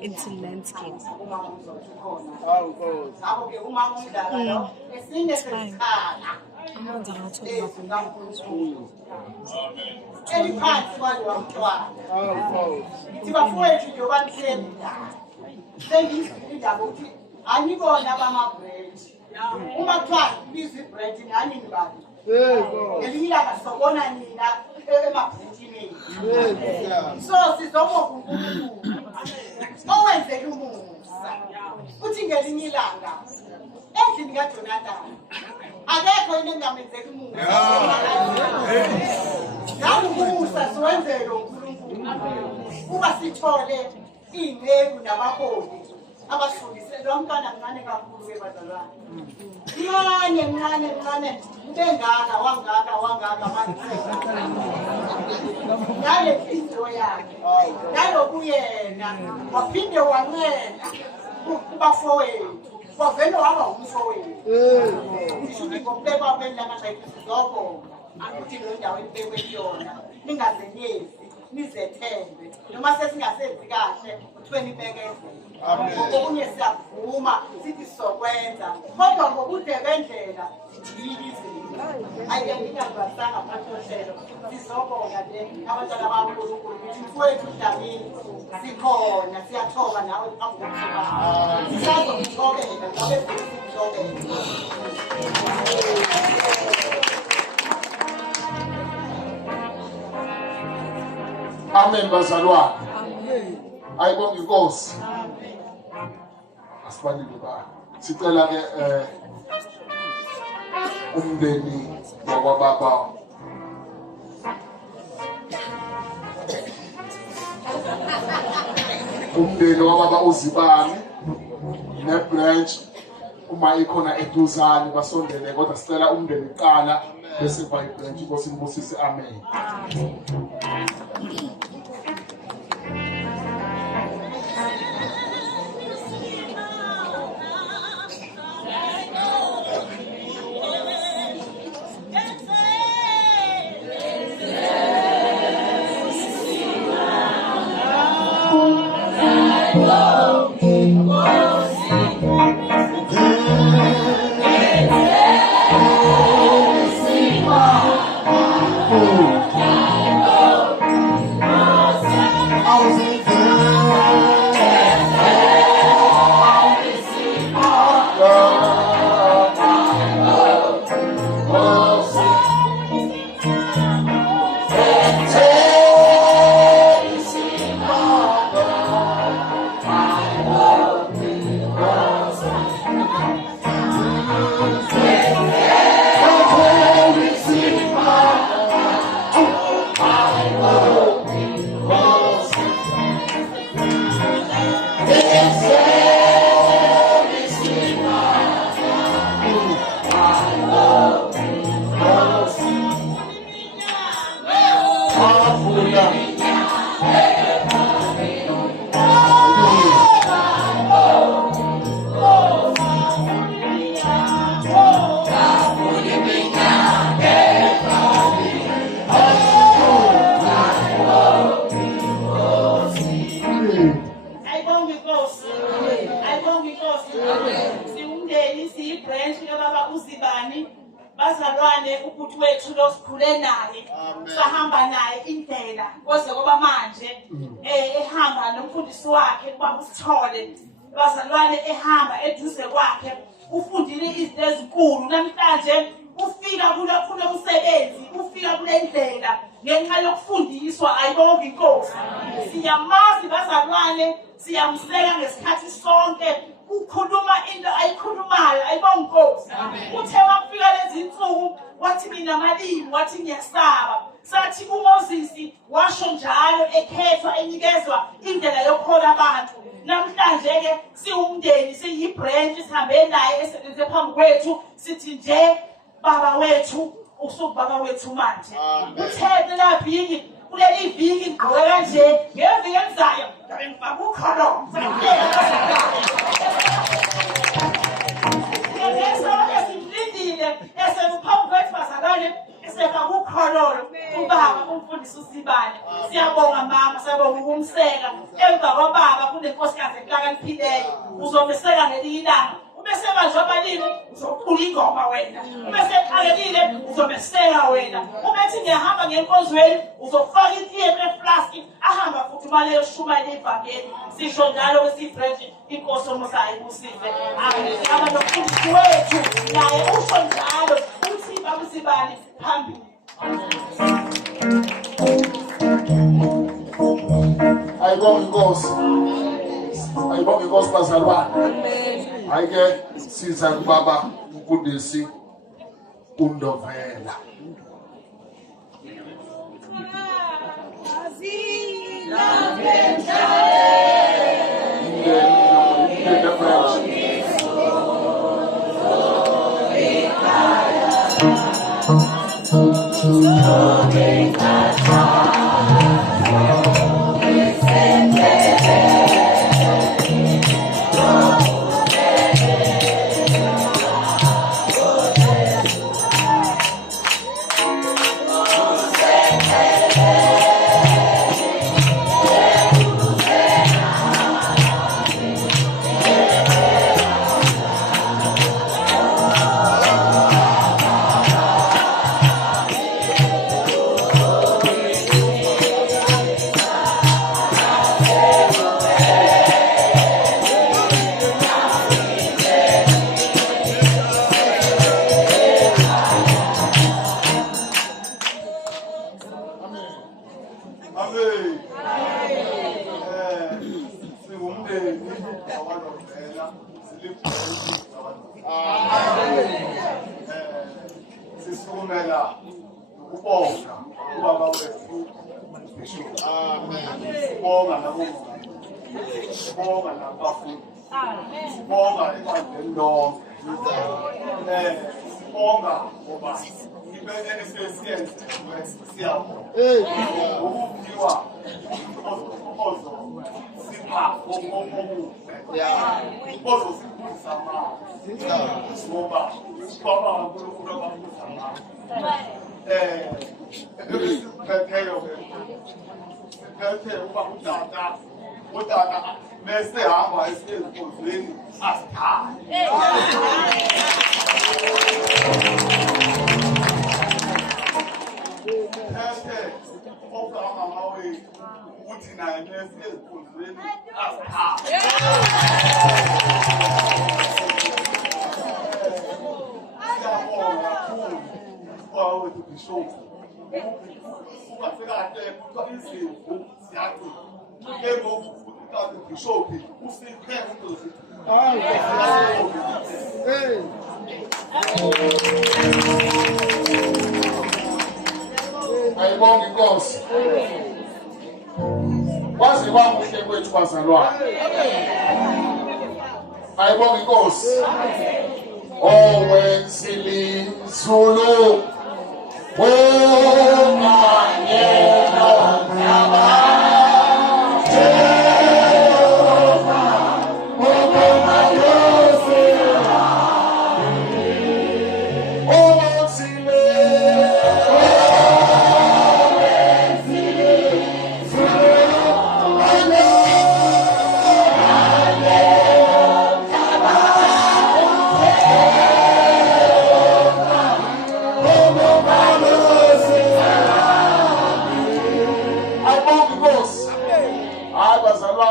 Into landscape. It's fine. So sizomo owenzela umusa uthi ngelinye ilanga endlini kaJonathan akekho into engamenzela umusa ngakumusa siwenzele uNkulunkulu kuba sithole inceku nabaholi abafundise lo mntwana mncane kakhulu webazalwane mncane ubengaka wangaka manje ngale inhliziyo yakhe nalokuyena waphinde wancela kubafowethu kwavele waba umfowethu ishuthi ngokubekwa kwelanga sayizobonga ukuthi lo ndawo ibekwe kuyona ningazenyezi nizethembe noma sesingasenzi kahle kuthiwe nibekezele okunye siyavuma sithi sizokwenza kodwa ngobude bendlela yilizwe ayengingazasanga phathohlelo sizobonga le abantwana baNkulunkulu mfowethu Dlamini sikhona siyathoba nawe phambi kokuba sizokutshobela ngabe sizokutshobela Amen bazalwane. Ayibonge inkosi. Asibalile ba. Sicela ke umndeni wakwababa umndeni wababa uZibani nebranch uma ikhona eduzane basondele kodwa sicela umndeni uqala bese kwa ibranch inkosi imbusise amen. bazalwane ukuthi wethu lo sikhule naye sahamba naye indlela koze ngoba manje ehamba nomfundisi wakhe kuba usithole bazalwane ehamba eduze kwakhe ufundile izinto ezinkulu namhlanje ufika kulo msebenzi ufika kule ndlela ngenxa yokufundiswa ayibonge inkosi siyamazi bazalwane siyamseka ngesikhathi sonke ukhuluma into ayikhulumayo ayibonge inkosi uthe wafika lezi insuku wathi mina malimi wathi ngiyasaba sathi uMoses washo njalo ekhethwa enikezwa indlela yokhola abantu namhlanje ke siwumndeni siyibranch sihambe naye esebenze phambi kwethu sithi nje baba wethu usubaba wethu manje uthethe laphi kuleli viki ngqoka kanje ngeviki elizayo ngabe ngifaka ukholo simlindile esephambi kwethu bazalwane esefaka ukhololo ubaba umfundisi uSibane siyabonga mama siyabonga ukumseka emva kwababa kunenkosikazi ehlakaniphileyo uzomeseka ngelinye ilanga bese manje abalimi uzokhula ingoma wena bese qalelile uzomeseka wena ubethi ngiyahamba ngenkonzweni uzofaka itiye eflask ahamba futhi manje eshumayela ivangeli sisho njalo kwesibranch inkosi omusayi kusize aba nomfundisi wethu naye usho njalo uthi bakusibani phambili ayibonge inkosi bazalwane Ake siza kubaba umfundisi uNdovela. Sisumela ukubonga ubaba wethu sibonga sibonga nabafundi sibonga ekwandeni lonke sibonga ngoba ibene esesiyenze siyabonga ukuphiwa ozo sipha omuhle ozosikhulisa amazwi ngoba baba uNkulunkulu abakhulisa amazwi Phethe uba utata mese hamba ezinkonzweni asithande. Phethe okamama wethu uthi naye mese ezinkonzweni asithande. Siyabonga kakhulu kwa wethu Bishop. Ungafika kuthiwa izimvu ziyacina ke ngoku utata Bishop usiphe uNkosi ayibonge inkosi kwaze kwamuhle kwethu bazalwane ayibonge inkosi owenzile Zulu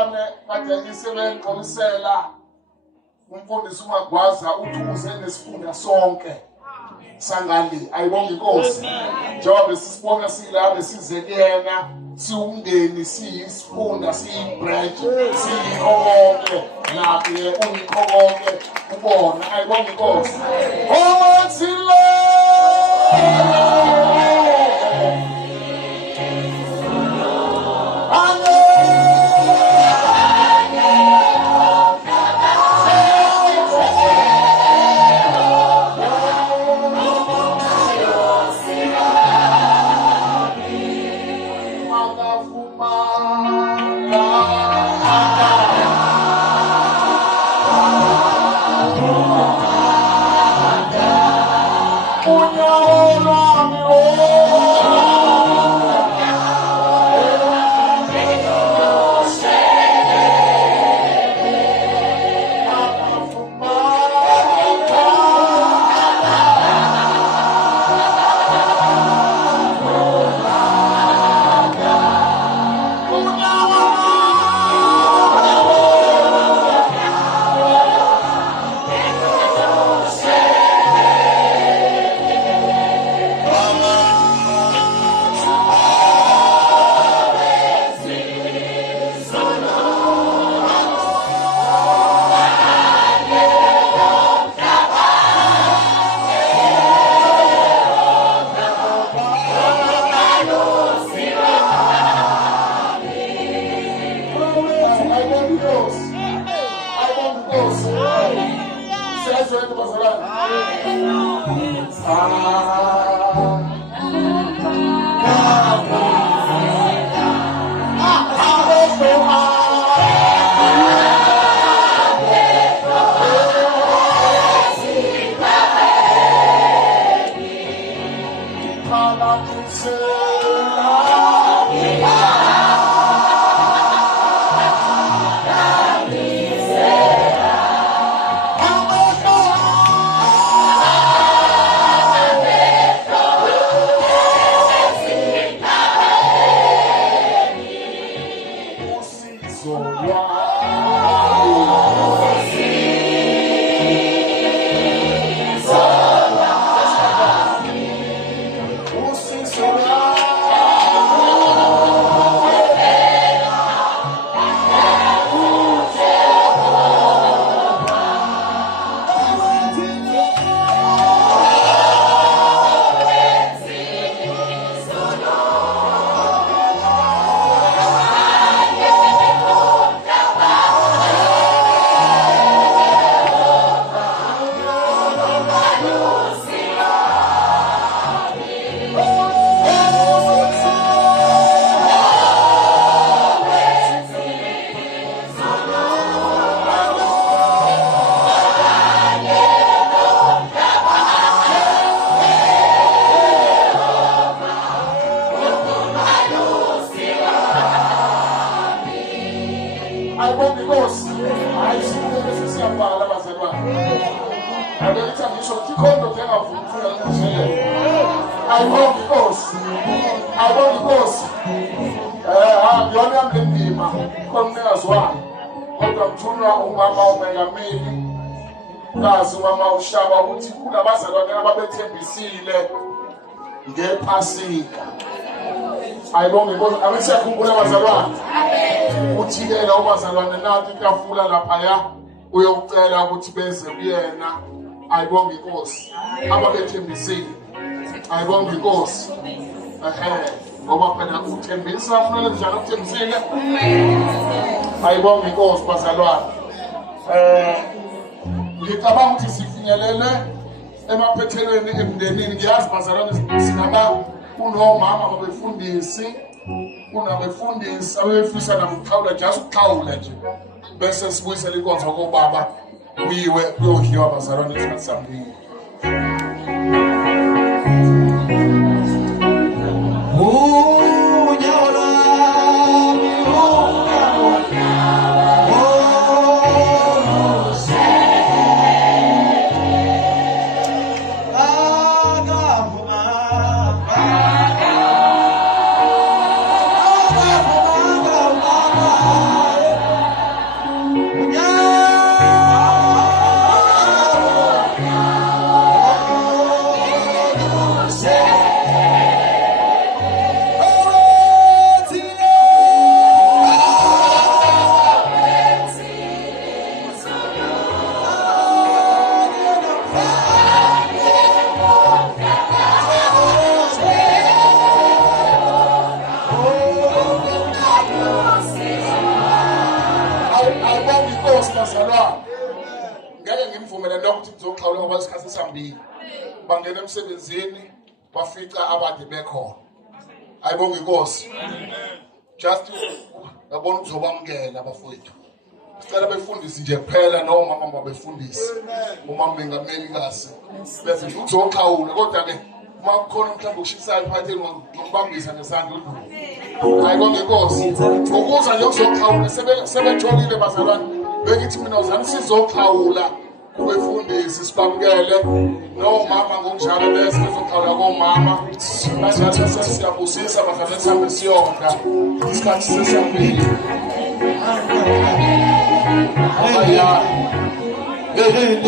bazalwane kade isebenqolisela umfundisi uMagwaza uthuze nesifunda sonke sangali. Ayibonge Inkosi. Njengoba sisibona silapha size kuyena siwumndeni siyisifunda siyibranch siyikho naye ungikho konke ubona. Ayibonge Inkosi. Ayibonge Inkosi. Abesiyakhumbula bazalwane. Uthikela ubazalwane nathi itafula laphaya uyocela ukuthi beze kuyena. Ayibonge Inkosi. Ababethembisile. Ayibonge Inkosi. Ngoba phela uthembisa kufanele njalo uthembisile. Ayibonge Inkosi bazalwane. Ngicabanga ukuthi sifinyelele emaphethelweni emndenini. Ngiyazi bazalwane sinaba unomama wabefundisi kunabefundisi abefisa nakuxhawula just uxhawula nje bese sibuyisela inkonzo kobaba kuyiwe kuyodliwa bazalwane isikhathi sambili. bazalwane ngeke ngimvumele nokuthi kuzoxhawula ngoba isikhathi esambili bangena emsebenzini bafica abade bekhona ayibonge inkosi just yabona ukuzobamkela abafowethu sicela befundisi nje kuphela noma mama befundisi uma mengameli kahle bese uzoxhawula kodwa ke uma kukhona mhlawumbe ukushisayo phatheni ngokubambisa nesandla udlule ayibonge inkosi ukuza nje kuzoxhawula sebetholile bazalwane bekithi mina uzani sizoxhawula kubefundisi sibamkele nomama ngokunjalo bese sizoxhawula komama kanjalo siyabusisa bazalwane sihambe siyonda isikhathi sesambili Aya,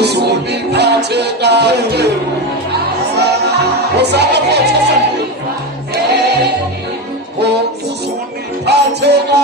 usumi pateka, usama pateka, usumi pateka,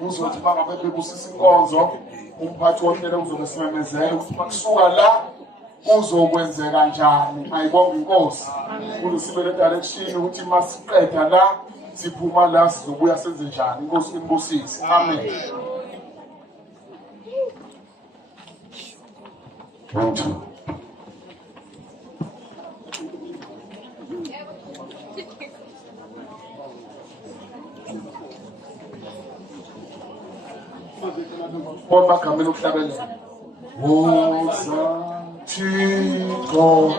Uzothi bangabe bebusisa Inkonzo umphathi wohlelo uzobe simemezela ukuthi makusuka la kuzokwenzeka kanjani. Ayibonge Inkosi kulisibe direction ukuthi masiqeda la siphuma la sizobuya senze njani. Inkosi imbusise. Amen. Uma kamelo kuhlabelela Thixo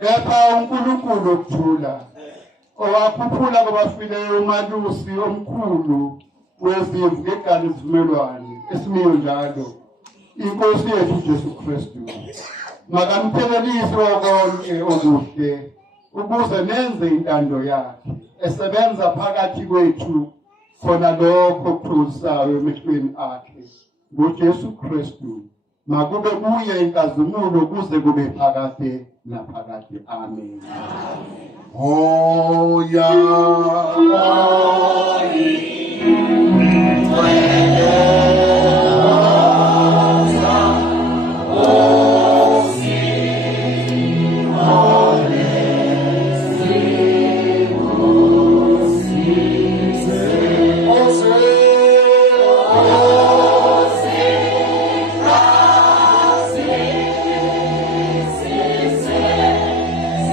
kepha uNkulunkulu okuthula owakhuphula kwabafileyo umalusi omkhulu wezimvu ngegama isivumelwano esimiyo njalo Inkosi yethu Jesu Kristu makamphelelise konke okuhle ukuze nenze intando yakhe esebenza phakathi kwethu khona lokho okuthokozisayo emehlweni akhe ngoJesu Kristu makube kuye inkazimulo kuze kube phakade naphakade. Amen. Hoya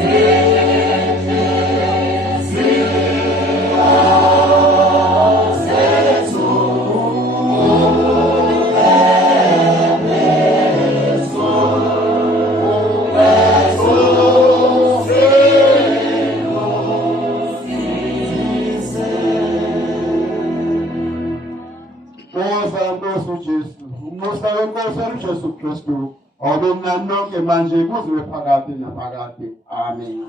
Yeah. Nkosana Jesu Kristu obumnandi nonke manje kuziwe phakade naphakade. Amen.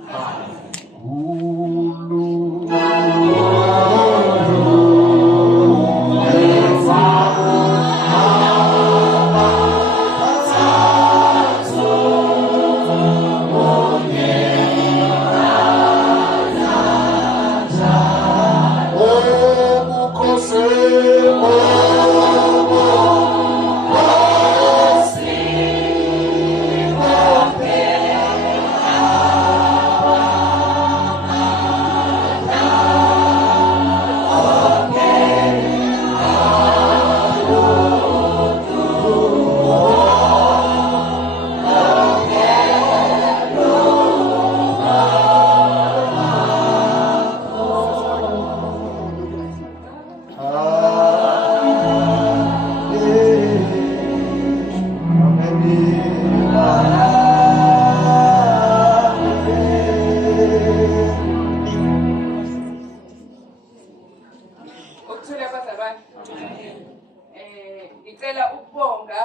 Ngicela ukubonga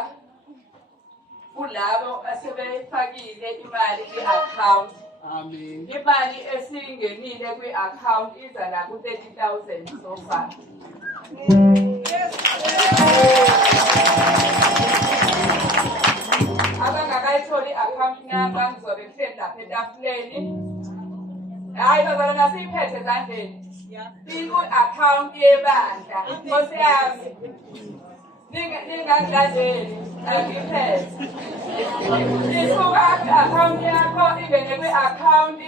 kulabo asebefakile imali kwi-account. Amen. Imali esingenile kwi-account iza la ku-30,000 so far. Abangakayitholi i-account number ngizobe ngihleli lapha etafuleni. Hayi bazalwane nasiyiphethe ezandleni. Iku-account yebandla. Nkosi yami. Ningangilandeli, angiphethe. Isuka i-account yakho ingene kwi-account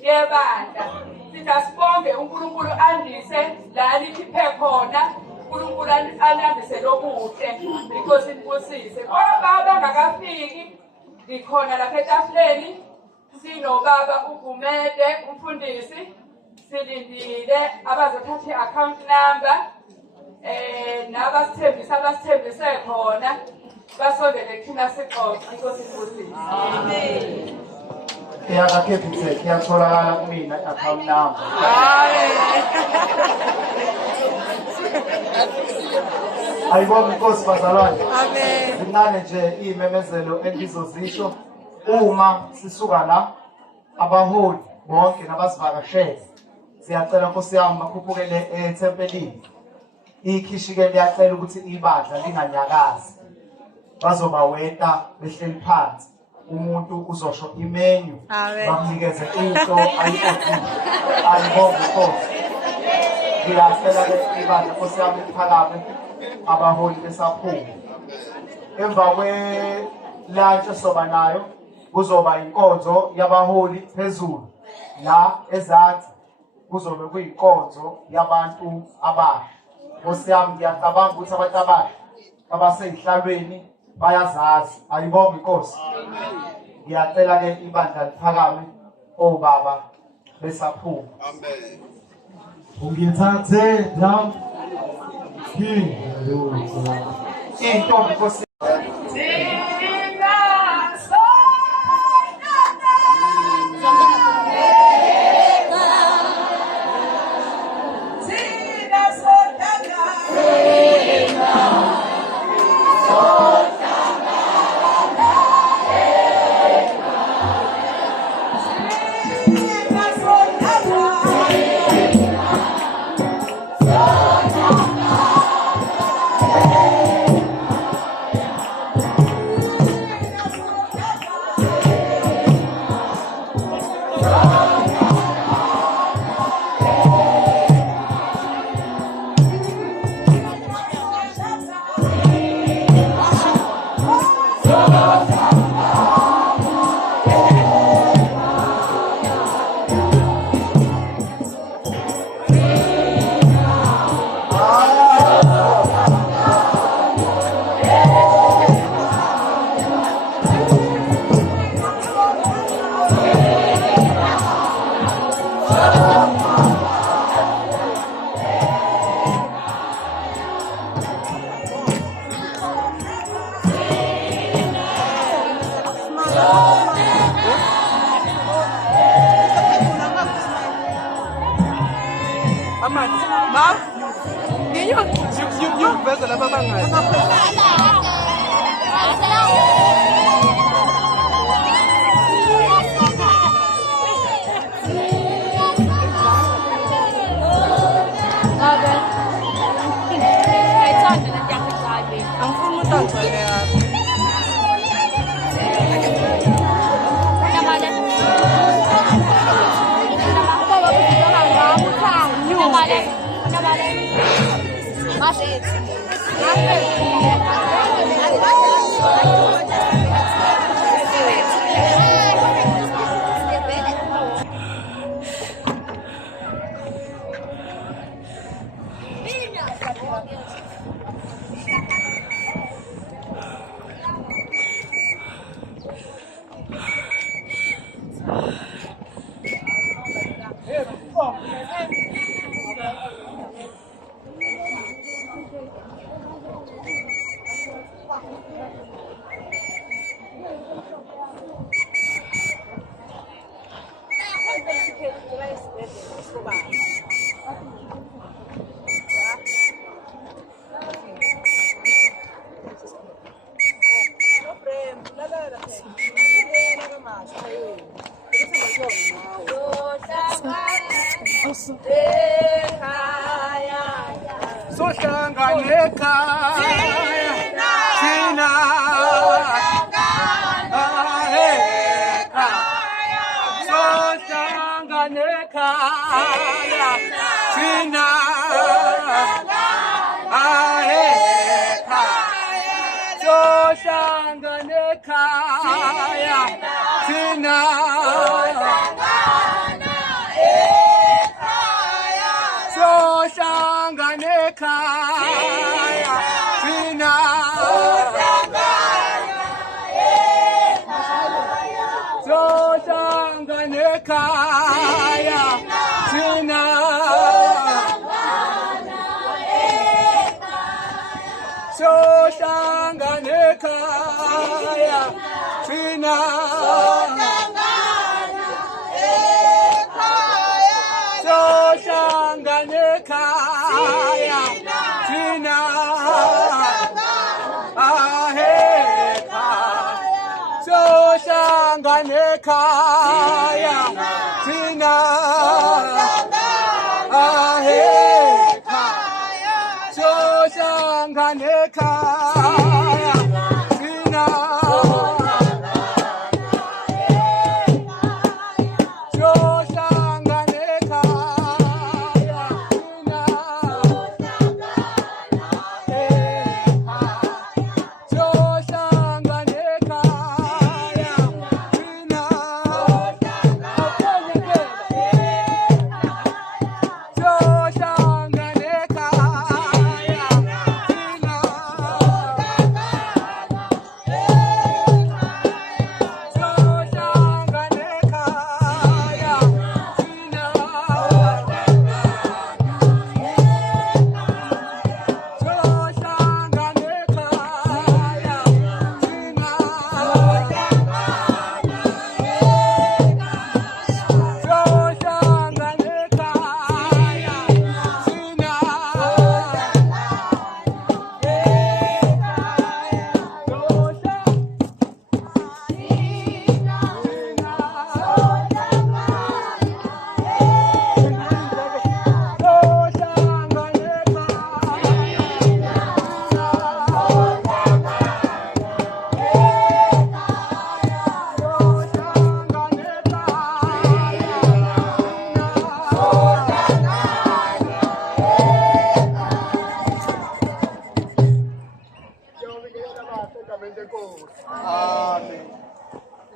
yebandla. Sithi sibonge uNkulunkulu andise la likhiphe khona. uNkulunkulu anandise lokuhle. Inkosi inibusise. Ngoba abangakafiki ngikhona lapha etafuleni. Sinobaba uVumede umfundisi. Silindile abazothatha i-account number. Abasithembise khona basondele kuthina siqoqo inkosi inibusise. Amen. Iyakakhethe kuyatholakala kumina i-account number. Ayibonge inkosi bazalwane. Amen. Zincane nje iy'memezelo engizozisho uma sisuka la abaholi bonke nabasivakashele. Siyacela Nkosi yami bakhuphukele ethempelini. Ikhishike liyacela ukuthi ibandla linganyakazi. Bazoba weta behleli phansi. Umuntu uzosho imenu bamnikeze into ayiqoqile. Ayibonge inkosi. Ngiyacela ke ibandla Nkosi yami liphakame abaholi besaphuma. Emva lunch soba nayo kuzoba inkonzo yabaholi phezulu la ezansi kuzobe kuyinkonzo yabantu abasha. Nkosi yami ngiyacabanga ukuthi abantu abasha abaseyihlalweni bayazazi. Ayibonge inkosi. Ngiyacela ke ibandla liphakame obaba besaphuma. Amen. Ungithathe la intombi Nkosi.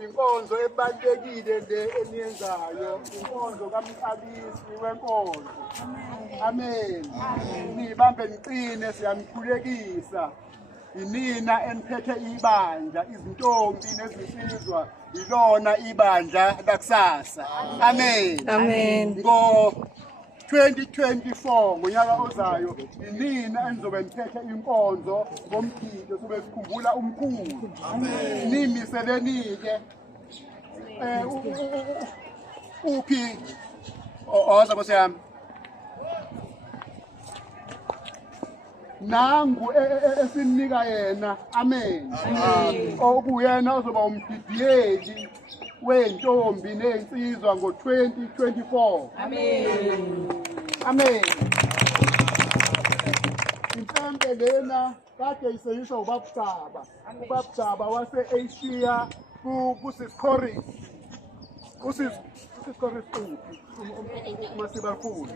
Inkonzo ebalekile le eniyenzayo, inkonzo kaMxabisi wenkonzo. Amen. Nibambe niqine siyamkhulekisa. Inina eniphethe ibandla, izintombi nezinsizwa, ilona ibandla lakusasa. Amen. Amen. Ngo 2024 ngonyaka ozayo inina enizobe niphethe inkonzo ngomgidi sobe sikhumbula umkhulu. Amen. Nimiselenike uphi oza Nkosi yami. nangu esinika yena amen okuyena ozoba umdidiyeli wentombi nezinsizwa ngo-2024 amen impempe lena kade iseyisho ubabhaba wase-Asia kusiskoris uMasibakhulu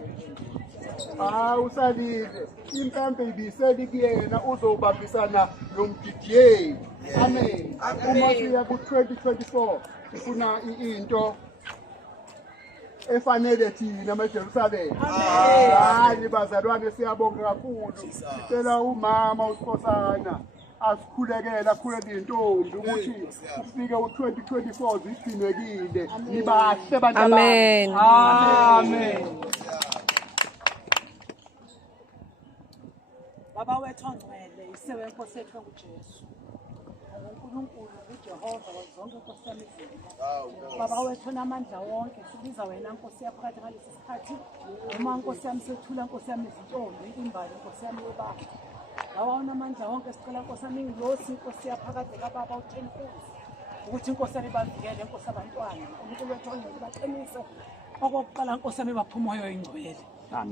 usalile impempe ibiseli kuyena uzobambisana nomdidiyeli amen uma siya ku-2024 sifuna into efanele thina emaJerusalem hayi bazalwane siyabonga kakhulu sicela umama uSikhosana asikhulekela akhulele intombi ukuthi ufike u-2024 zigcinekile nibahle bantu Amen. Amen. Baba wethu ongcwele isewe Nkosi yethu nguJesu uNkulunkulu uJehova wazonke Nkosi yami Baba wethu namandla wonke sibiza wena Nkosi yaphakathi ngalesi sikhathi uma Nkosi yami sethula Nkosi yami izintombi imbali Nkosi yami yobaba Baba unamandla wonke sicela Nkosi yami ingilosi Nkosi yaphakathi kaBaba u10 ukuthi Nkosi yami bavikele Nkosi abantwana uNkulunkulu wethu ongcwele baqinise okokuqala Nkosi yami baphuma moyo ingcwele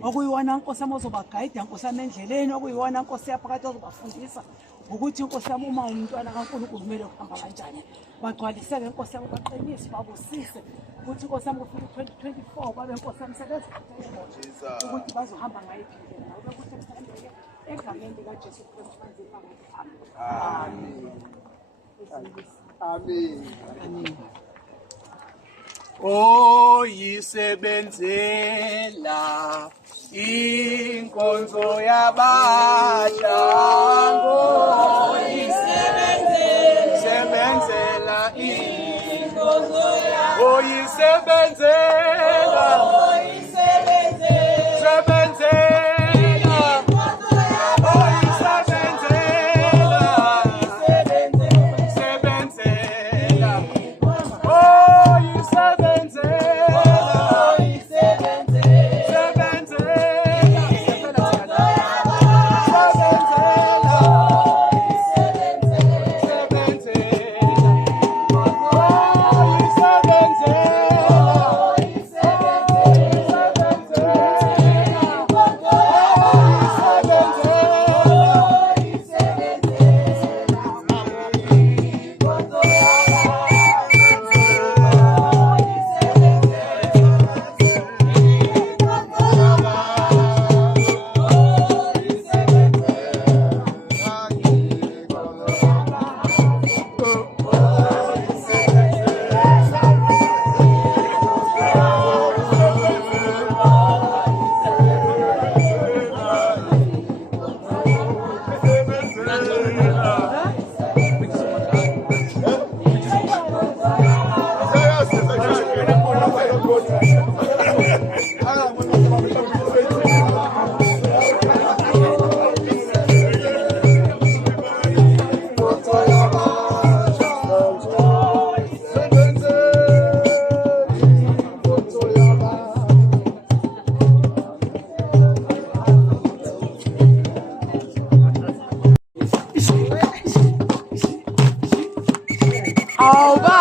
okuyiwona Nkosi yami ozobagayida Nkosi yami endleleni okuyiwona Nkosi yaphakathi ozobafundisa ukuthi Nkosi yami uma umntwana kaNkulunkulu kumele ukuhamba kanjani bagcwaliseke Nkosi yami baqinise babusise ukuthi Nkosi yami kufika 2024 babe Nkosi yami sebenza ukuthi bazohamba ngayiphi indlela ukuthi kusandeke egameni likaJesu Kristu kanzima amen Amen. amen oyisebenzela inkonzo yabasha oyisebenzela inkonzo yabasha oyisebenzela Oh,